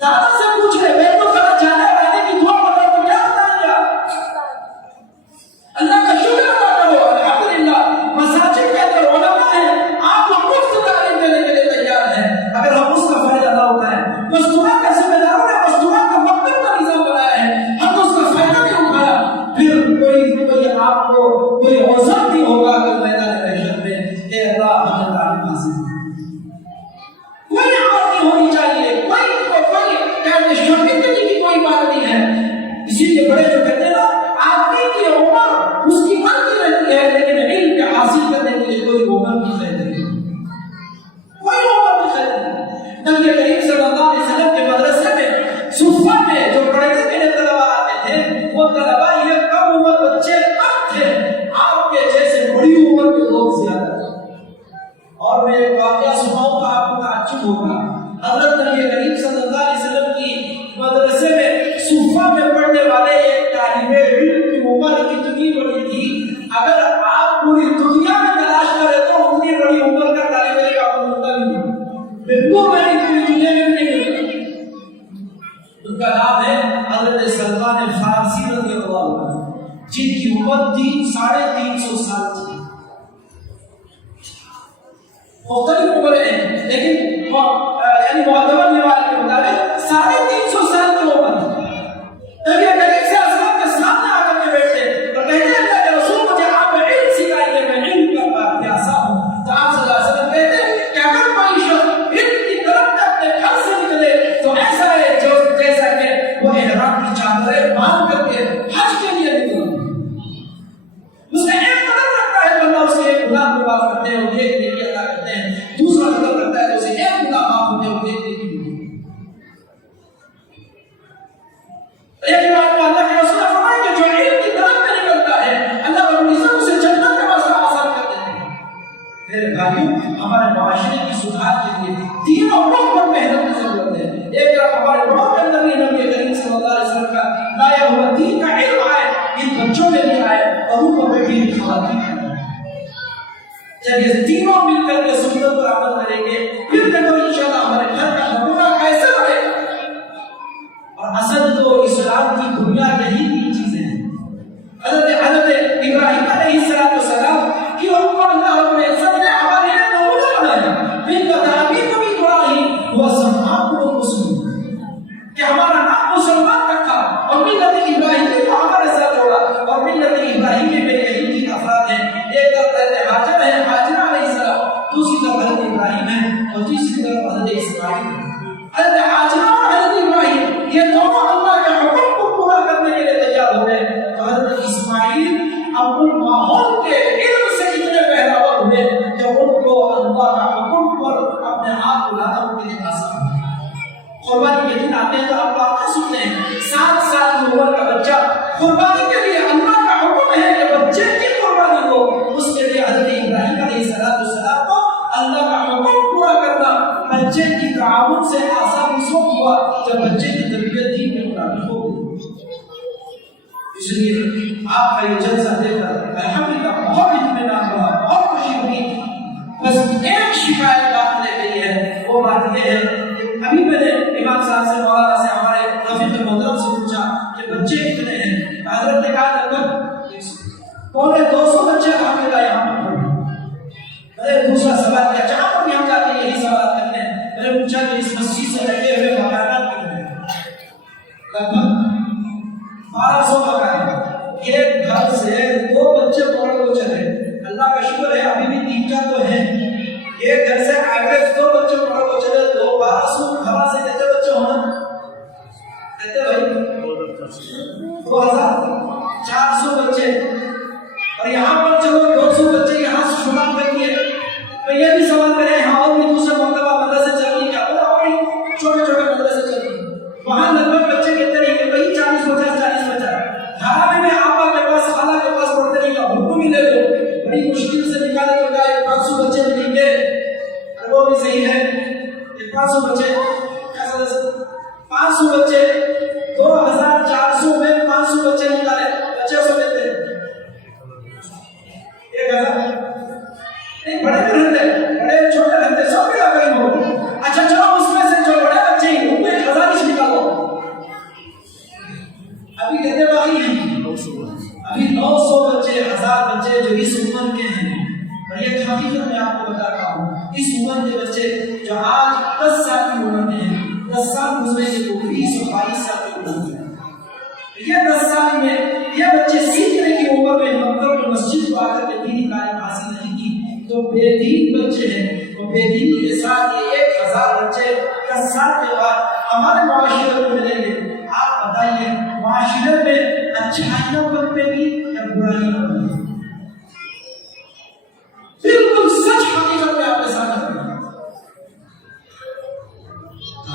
دادا سے پوچھ لے میں تو کھانا جانے والے کی دعا بتاؤ تو کیا بتائیں گے؟ اللہ کا شکر ادا کرو، الحمدللہ مساجد کے اندر علماء ہیں، آپ کو مفت تعلیم دینے کے لیے تیار ہیں، اگر ہم اس کا فائدہ ادا ہوتا ہے، مستورہ کا ذمہ داروں نے مستورہ کا مکتب کا نظام بنایا ہے، ہم اس کا فائدہ نہیں اٹھایا، پھر کوئی آپ کو کوئی عذر نہیں ہوگا کہ میدان محشر میں اے اللہ ہمیں تعلیم حاصل کوئی عمر نہیں ہونی چاہیے، کوئی شرمندگی کی کوئی بات نہیں ہے، اسی لیے بڑے جو کہتے ہیں نا آدمی کی عمر اس کی بڑھتی رہتی ہے لیکن علم کے حاصل کرنے کے لیے کوئی عمر کی قید نہیں، کوئی عمر کی قید نہیں۔ نبی کریم صلی اللہ علیہ وسلم کے مدرسے میں صفہ میں جو پڑھنے کے لیے طلباء آتے تھے وہ طلباء یہ کم عمر بچے کم تھے، آپ کے جیسے بڑی عمر کے لوگ زیادہ تھے۔ اور میں ایک واقعہ سناؤں تو آپ کو تعجب ہوگا، حضرت نبی کریم صلی اللہ علیہ وسلم کی مدرسے میں صفہ میں پڑھنے والے ایک طالب علم کی عمر اتنی بڑی تھی، اگر آپ پوری دنیا میں تلاش کریں تو اتنی بڑی عمر کا طالب علم آپ کو ملتا بھی نہیں، بالکل میں پوری دنیا میں نہیں ملتا۔ ان کا نام ہے حضرت سلمان فارسی رضی اللہ عنہ، جن کی عمر 350 سال تھی، مختلف عمریں ہیں لیکن یعنی معتبر روایت کے مطابق 350 سال کی عمر تھی۔ نبی کریم صلی اللہ علیہ وسلم کے سامنے آ کر کے بیٹھے اور کہتے ہیں اللہ کے رسول مجھے آپ علم سکھائیے، میں علم کا پیاسا ہوں، تو آپ صلی اللہ علیہ وسلم کہتے ہیں کہ اگر کوئی شخص علم کی طرف میں اپنے گھر سے نکلے تو ایسا ہے جیسا کہ وہ احرام کی چادریں باندھ کر کے حج کے لیے نکلا، اس نے ایک قدم رکھتا ہے تو اللہ اسے ایک گناہ کو معاف کرتے ہیں اور ایک نیکی عطا کرتے ہیں، دوسرا قدم رکھتا ہے تو اسے ایک گناہ معاف ہوتے ہیں اور ایک نیکی ملتی ہے۔ ایک بات میں اللہ کے رسول نے فرمایا کہ جو علم کی طرف میں نکلتا ہے اللہ رب العزت اسے جنت کا راستہ آسان کر دیتے ہیں۔ میرے بھائیوں، ہمارے معاشرے کی سدھار کے لیے تینوں رخ پر محنت کی ضرورت ہے۔ ایک طرف ہمارے بڑوں کے اندر بھی نبی کریم صلی اللہ علیہ وسلم کا لایا ہوا دین کا علم آئے، ان بچوں میں بھی آئے اور ان کو بیٹھی ہوئی خواتین میں آئے۔ جب یہ تینوں مل کر کے سنت پر عمل کریں گے پھر دیکھو انشاءاللہ ہمارے گھر کا نمونہ کیسے بڑھے گا۔ اور اصل تو اسلام کی بنیاد یہی 3 چیزیں ہیں۔ حضرت ابراہیم علیہ السلام کی ان کو اللہ رب العزت نے ہمارے لیے نمونہ بنایا، من تعبیر ابراہیم وہ سماع کو مسلم کہ ہمارا قربانی کے لیے اللہ کا حکم ہے کہ بچے کی قربانی ہو، اس کے لیے حضرت ابراہیم علیہ السلام کو اللہ کا حکم پورا کرنا بچے کی تعاون سے آسان اس وقت ہوا جب بچے کی تربیت دین میں مطابق ہو گئی۔ اس لیے آپ کا یہ جلسہ دیکھ کر الحمدللہ بہت اطمینان ہوا، بہت خوشی ہوئی۔ بس ایک شکایت آپ نے کی ہے، وہ بات یہ ہے کہ ابھی میں نے امام صاحب سے مولانا سے ہمارے رفیق محترم سے پوچھا کہ بچے کتنے ہیں؟ حضرت نے کہا لگ بھگ 250 بچے الحمدللہ یہاں پر پڑھے۔ میں نے دوسرا سوال کیا، جہاں پر بھی ہم جاتے ہیں یہی سوال کرتے ہیں، میں نے پوچھا کہ اس مسجد سے لگے ہوئے مکانات کتنے ہیں؟ لگ بھگ 1200 مکان۔ ایک گھر سے 2 بچے پڑھ کو چلے، اللہ کا شکر ہے ابھی بھی 3-4 تو ہیں۔ ایک گھر سے ایوریج 2 بچے پڑھ کو چلے تو 1200 گھر سے کتنے بچے ہونا؟ کہتے بھائی 2400 بچے، اور یہاں پر چلو 200 بچے یہاں سے شمار کریے تو یہ بھی سوال کریں یہاں اور بھی دوسرے مرتبہ مدرسے چل رہی کیا؟ اور چھوٹے چھوٹے مدرسے چل رہی وہاں لگ بھگ بچے کتنے رہیں گے؟ وہی 40-50 بچہ۔ دھارا میں آپا کے پاس خالہ کے پاس پڑھتے نہیں کا حکم ہی لے لو، بڑی مشکل سے نکالے تو کہا 500 بچے ملیں گے، اور وہ بھی صحیح ہے کہ 500 بچے کیسا دے سکتے؟ 500 بچے 2400 میں 500 بچے نکالے، بچے سو لیتے 1000 نہیں، بڑے رہتے بڑے چھوٹے رہتے سب کے لگے ہو۔ اچھا چلو اس میں سے جو بڑے بچے ہیں ان میں 1000 ہی نکالو، ابھی کتنے باقی ہیں؟ ابھی 900 بچے 1000 بچے جو اس عمر کے ہیں، اور یہ حقیقت میں آپ کو بتاتا ہوں اس عمر کے بچے جو آج 10 سال کی عمر میں ہیں، 10 سال گزرے گے تو 20 اور 22 سال کی عمر میں، یہ 10 سال میں یہ بچے سیکھنے کی عمر میں مکتب اور مسجد کو آ کر کے دینی تعلیم حاصل نہیں کی تو بے دین بچے ہیں، اور بے دینی کے ساتھ یہ 1000 بچے 10 سال کے بعد ہمارے معاشرے میں ملیں گے۔ آپ بتائیے معاشرے میں اچھائیاں پنپے گی یا برائیاں پنپے گی؟ بالکل سچ حقیقت میں آپ کے ساتھ کریں،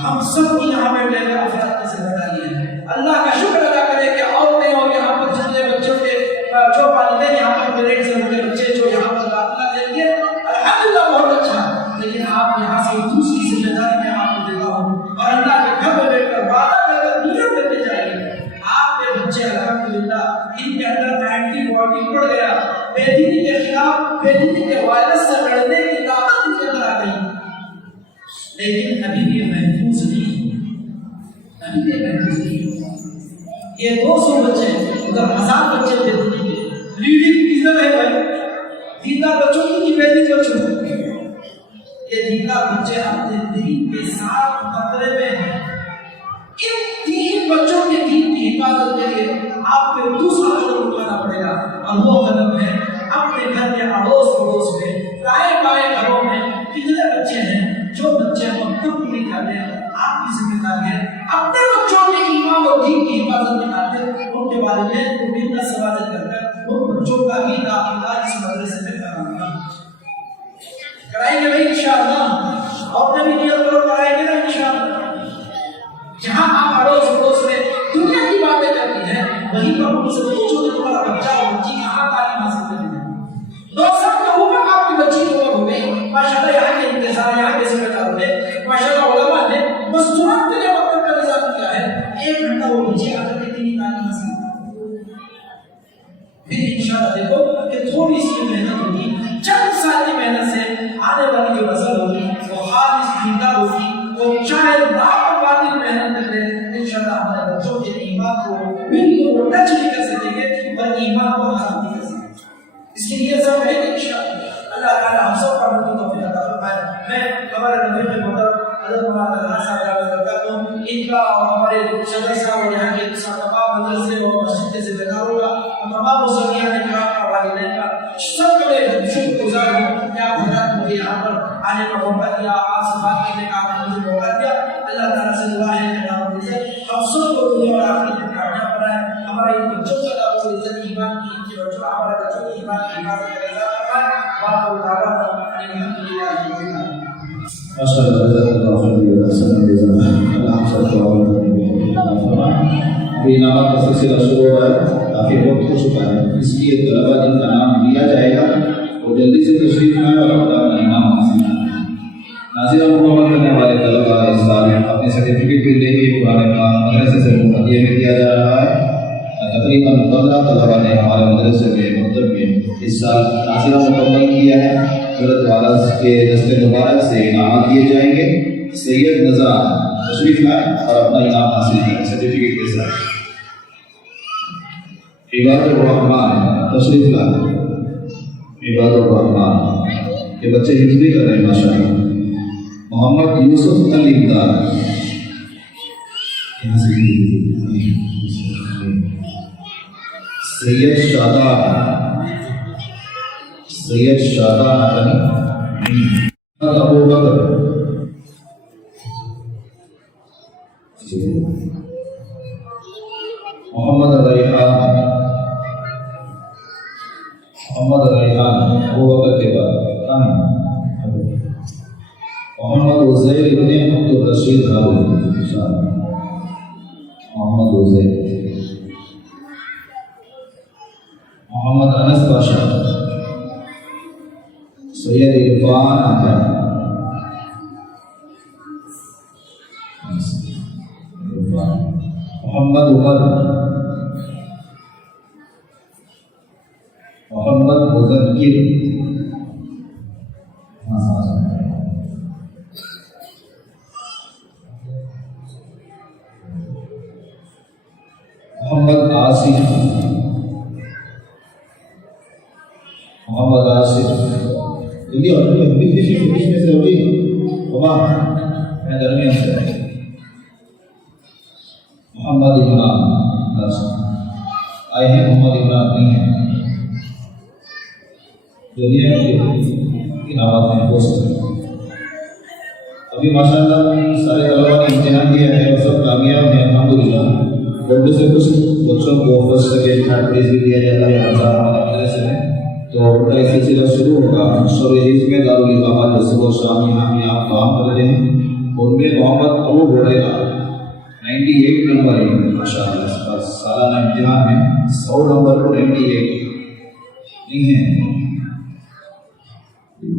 ہم سب یہاں بیٹھے ہوئے افراد کی ذمہ داری ہے۔ اللہ کا شکر ادا کریں کہ عورتیں اور یہاں پر جتنے بچوں کے جو والدین یہاں پر پیرنٹس ہیں ان کے بچے جو یہاں پر داخلہ دیں گے الحمدللہ بہت اچھا، لیکن آپ یہاں سے دوسری ذمہ داری میں آپ کو دیتا ہوں، اور اللہ کے گھر میں بیٹھ کر وعدہ کر کر نیت کرنے چاہیے آپ کے بچے الحمدللہ ان کے اندر اینٹی باڈی بڑھ گیا، بے دینی کے خلاف بے دینی کے وائرس سے لڑنے کی طاقت ان کے اندر آ گئی، لیکن ابھی بھی محفوظ نہیں، ابھی بھی محفوظ نہیں۔ یہ 200 بچے اگر 1000 بچے بے دینی کے لیڈنگ ریزن ہے بھائی، دیندار بچوں کی بے دینی بچوں کی، یہ دیندار بچے اپنے دین کے ساتھ خطرے میں ہیں۔ ان 3 بچوں کے دین کی حفاظت کے لیے آپ کو دوسرا قدم اٹھانا پڑے گا، اور وہ قدم ہے اپنے گھر کے اڑوس پڑوس میں دائیں بائیں گھروں میں کتنے بچے ہیں جو بچے مکتب نہیں کرتے، آپ کی ذمہ داری ہے اپنے بچوں کے ایمان اور دین کی حفاظت کے ناطے ان کے والدین کو ملنا سوالت کر کر ان بچوں کا بھی داخلہ اس مدرسے میں کرائیں گے بھائی انشاءاللہ، اور نبی نیت کرو کرائیں گے نا انشاءاللہ۔ جہاں آپ اڑوس پڑوس میں دنیا کی باتیں کرتی ہیں وہیں پر ان سے پوچھو کہ تمہارا بچہ اور بچی کہاں تعلیم حاصل کرتی ہے، 2 سال کے اوپر آپ کی بچی کی عمر ہو گئی، ماشاءاللہ یہاں کے انتظار یہاں کے ذمہ داروں نے ماشاءاللہ علماء نے بس ترنت کے لیے وقت کا نظام کیا ہے 1 گھنٹہ وہ بچے آ کر کے دینی تعلیم حاصل کرتی ہے۔ پھر انشاءاللہ دیکھو کہ تھوڑی سی محنت ہوگی، چند سال کی محنت سے آنے والی جو نسل ہوگی وہ خالص دیندار ہوگی، وہ چاہے رات باطل محنت کرے انشاءاللہ ہمارے بچوں کے ایمان کو بالکل ٹچ نہیں کر سکیں گے اور ایمان کو حاصل نہیں کر سکیں گے۔ اس کے لیے سب ہے انشاءاللہ اللہ تعالی ہم سب کا مدد توفیق عطا فرمائے۔ میں ہمارے نبی کے محترم حضرت مولانا صاحب کا کرتا ہوں، ان کا اور ہمارے صدر صاحب اور یہاں کے تمام مدرسے اور مسجد کے ذمہ داروں کا اور تمام مسلمان کرام کا والدین کا سب کے لیے شکر گزار ہوں کہ آپ حضرات مجھے یہاں پر آنے کا موقع دیا، آپ سے بات کرنے کا آپ نے مجھے موقع دیا۔ اللہ تعالیٰ سے دعا ہے کہ رب العزت ہم سب کو دنیا اور آخرت میں کامیاب بنائے، ہمارے ان بچوں کا رب العزت ایمان کی ان کے بچوں ہمارے بچوں کی ایمان کی حفاظت کا نظام فرمائے۔ بات کو دعوت الحمدللہ ماشاءاللہ جزاک اللہ خیر، اللہ سب کو ابھی انعامات کا سلسلہ شروع ہو رہا ہے، کافی وقت ہو چکا ہے، اس لیے طلبا جن کا نام لیا جائے گا وہ جلدی سے تشریف لائیں اور اپنا انعام حاصل کریں۔ ناظرہ مکمل کرنے والے طلبا اس سال اپنے سرٹیفکیٹ بھی لے کے قرآن پاک مدرسے سے ہدیہ میں دیا جا رہا ہے۔ تقریباً 15 طلبا نے ہمارے مدرسے میں مکتب میں اس سال ناظرہ مکمل کیا ہے۔ حضرت والا کے دست مبارک سے انعامات دیے جائیں گے۔ سید نذران تشریف لائیں اور اپنا انعام حاصل کریں سرٹیفکیٹ کے ساتھ۔ عباد الرحمان تشریف لائیں۔ عباد الرحمان یہ بچے حفظ بھی کر رہے ہیں ماشاءاللہ۔ محمد یوسف علیمدار سید شادان ابو بکر محمد ریحان ابو بکر کے بعد محمد عزیر ابن عبد الرشید ہارون، محمد عزیر، محمد انس باشا، سید عرفان احمد، محمد عمر، محمد مذکر، محمد آصف، محمد آصف جلدی اور فنش میں سے ہوگی میں درمیان سے محمد عمران آئے ہیں، محمد عمران نہیں ہے دنیا کی نامات میں پوسٹ ہے۔ ابھی ماشاءاللہ سارے طلبا نے امتحان دیا ہے اور سب کامیاب ہیں الحمدللہ۔ اردو سے کچھ بچوں کو فرسٹ سیکنڈ تھرڈ پرائز بھی دیا جاتا ہے ہمارے مدرسے میں، تو ان کا سلسلہ شروع ہوگا۔ شعبہ حفظ میں دارالعلوم جو صبح و شام یہاں بھی آپ کام کر رہے ہیں، ان میں محمد ابو ہریرہ 98 نمبر ہے ماشاءاللہ۔ اس کا سالانہ امتحان میں 100 نمبر کو 98 نہیں ہے۔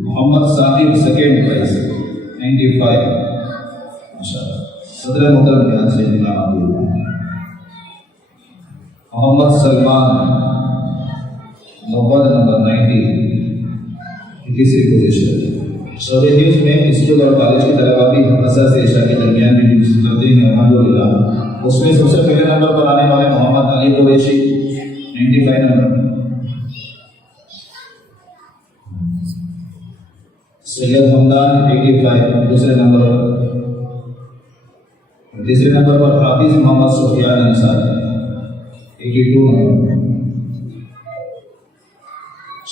محمد ثاقب سیکنڈ پرائز 95 ماشاءاللہ۔ صدر محترم یہاں سے انعام دیا۔ محمد سلمان 90 نمبر 90 تیسری پوزیشن۔ شعبہ حفظ میں اسکول اور کالج کی طلبا بھی عصر سے عشاء کے درمیان میں حفظ کرتے ہیں الحمدللہ۔ اس میں سب سے پہلے نمبر پر آنے والے محمد علی قریشی 95 نمبر، سید حمدان 85 دوسرے نمبر پر، تیسرے نمبر پر حافظ محمد سفیان انصاری 82 نمبر۔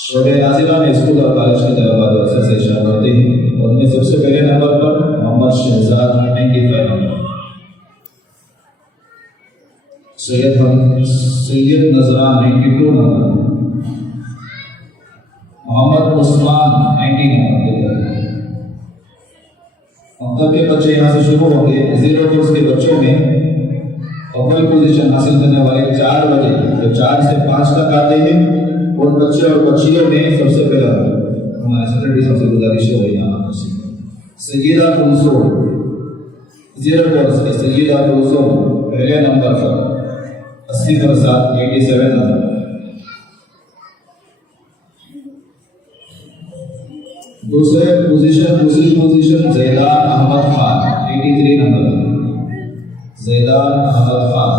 شعبہ ناظرہ میں اسکول اور کالج کے طلبا جو عصر سے عشاء کرتے ہیں، ان میں سب سے پہلے نمبر پر محمد شہزاد 95 نمبر، سید نذران 92 نمبر، محمد عثمان 90 نمبر۔ مکتب کے بچے یہاں سے شروع ہوں گے۔ زیرو کورس کے بچوں میں اول پوزیشن حاصل کرنے والے 4 بجے جو 4 سے 5 تک آتے ہیں، ان بچے اور بچیوں میں سب سے پہلا ہمارے سیکرٹری صاحب سے گزارش ہے یہاں سیدہ کلثوم، زیرو کورس کے سیدہ کلثوم پہلے نمبر پر 80% 87 نمبر۔ دوسری پوزیشن زیدان احمد خان 83 نمبر، زیدان احمد خان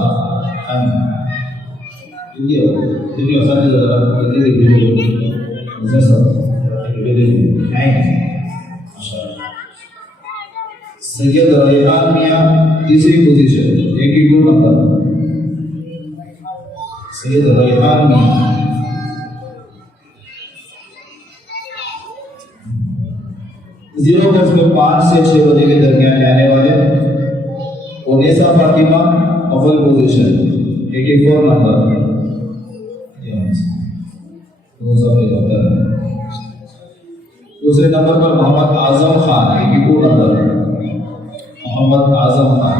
سید ریحان میاں تیسری پوزیشن 82 نمبر، سید ریحان میاں۔ زیرو کورس میں 5 سے 6 بجے کے درمیان آنے والے اونیسا فاطمہ اول پوزیشن 84 نمبر، دوسرے نمبر پر محمد اعظم خان 82 نمبر، محمد اعظم خان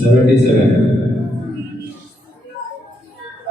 77।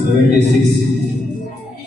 76।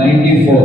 94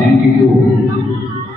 92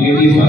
85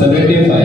75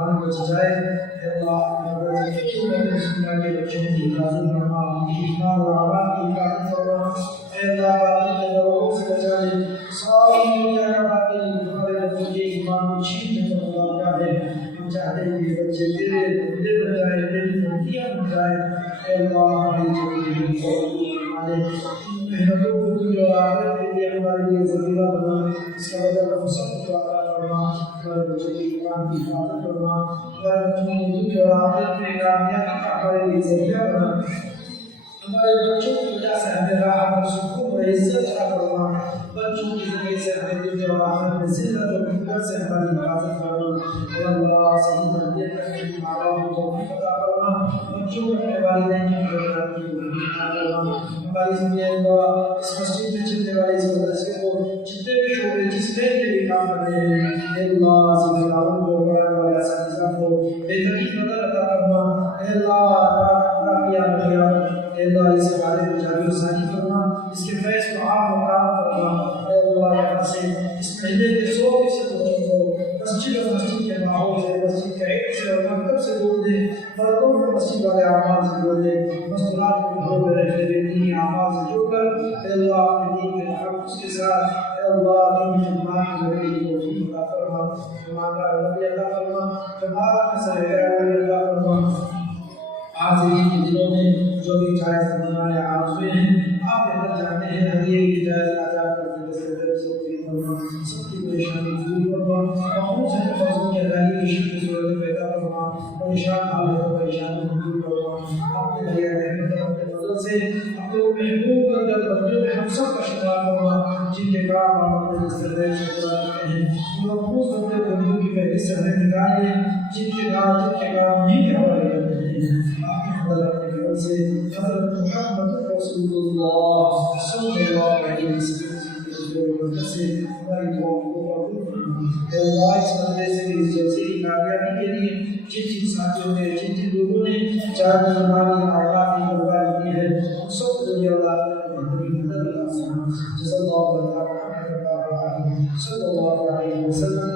ایمان بچ جائے. اے اللہ کے بچوں کی حفاظت فرما, ایمان اور اعمال کی حفاظت فرما. اے اللہ باطل کے دروغ سے بچا لے. ساری دنیا کا باطل ہمارے بچوں کے ایمان کو چھین لے تو اللہ کیا ہے. ہم چاہتے ہیں کہ بچے تیرے بندے بن جائے, تیری بندیاں بن جائے. اے اللہ ہماری زندگی کو ہمارے محنتوں کو دنیا اور آخرت کے لیے ہمارے لیے ذریعہ بنا. اس کا بدل ہم سب کو عطا فرما. ہمارے بچوں کی ایمان کی حفاظت فرما. ہمارے بچوں کو دنیا اور آخرت میں کامیابی کا ہمارے لیے ذریعہ بنا. ہمارے بچوں کی وجہ سے ہمیں راحت اور سکون اور عزت عطا فرما. بچوں کی ذریعے سے ہمیں دنیا اور آخرت میں ذلت اور مقدر سے ہماری حفاظت فرما. اے اللہ صحیح تربیت کرنے کی ماں باپ کو توفیق عطا فرما. بچوں کو اپنے والدین کی خدمت کی توفیق عطا فرما. ہماری زندگی اللہ اس مسجد میں چلنے والے اس مدرسے کو جتنے بھی شعبے جس میں بھی کام کر رہے ہیں, اے اللہ سب کاموں کو پڑھانے والے اساتذہ کو بہترین مدد عطا فرما. اے اللہ اے اللہ اس بارے میں جاری و ساری فرما. اس کے فیض کو عام مقام فرما. اے اللہ یہاں سے اس مہینے کے 100% بچوں کو مسجد اور مسجد کے ماحول سے, مسجد کے عید سے اور مکتب سے جوڑ دے. مردوں کو مسجد والے اعمال سے جوڑ دے. مستورات کو گھروں میں رہتے ہوئے دینی اعمال سے جوڑ کر اے اللہ اپنے دین کے تحفظ کے ساتھ اے اللہ دین کی خدمات کی زندگی کو عطا فرما. ہمارا رضی عطا فرما. ہمارا مسئلہ عطا فرما. حاضرین کے دلوں میں جو بھی جائز تمنائیں آرزویں ہیں آپ بہتر جانتے ہیں. ہر ایک جائز آزاد کرتے سب کی پریشانی دور فرما. محمود سے فضل کے ادائی کی شکل صورت پیدا فرما. پریشان حالت و پریشانی دور فرما. اپنے دریا رحمت اپنے فضل سے اپنے محبوب اندر بندوں میں ہم سب کا شمار فرما. جن کے کام آپ اپنے دسترد سے پورا کرتے ہیں محفوظ بندے بندوں کی پہلے سے ہمیں نکالے. جن کے کام نہیں حوالے کرتے ہیں حضرت محمد رسول اللہ صلی اللہ علیہ وسلم سے ہماری دعاؤں کو قبول فرما. اے اللہ اس مدرسے کی اس جلسے کی کامیابی کے لیے جن ساتھیوں نے جن لوگوں نے چاہے ہماری آقا کی قربانی کی ہے ہم سب دنیا اور آخرت میں بہترین مدد عطا فرما. جزا اللہ صلی اللہ علیہ وسلم.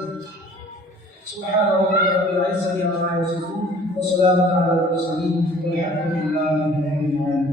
سبحان ربك رب العزة عما يصفون وسلام على المرسلين والحمد لله رب العالمين.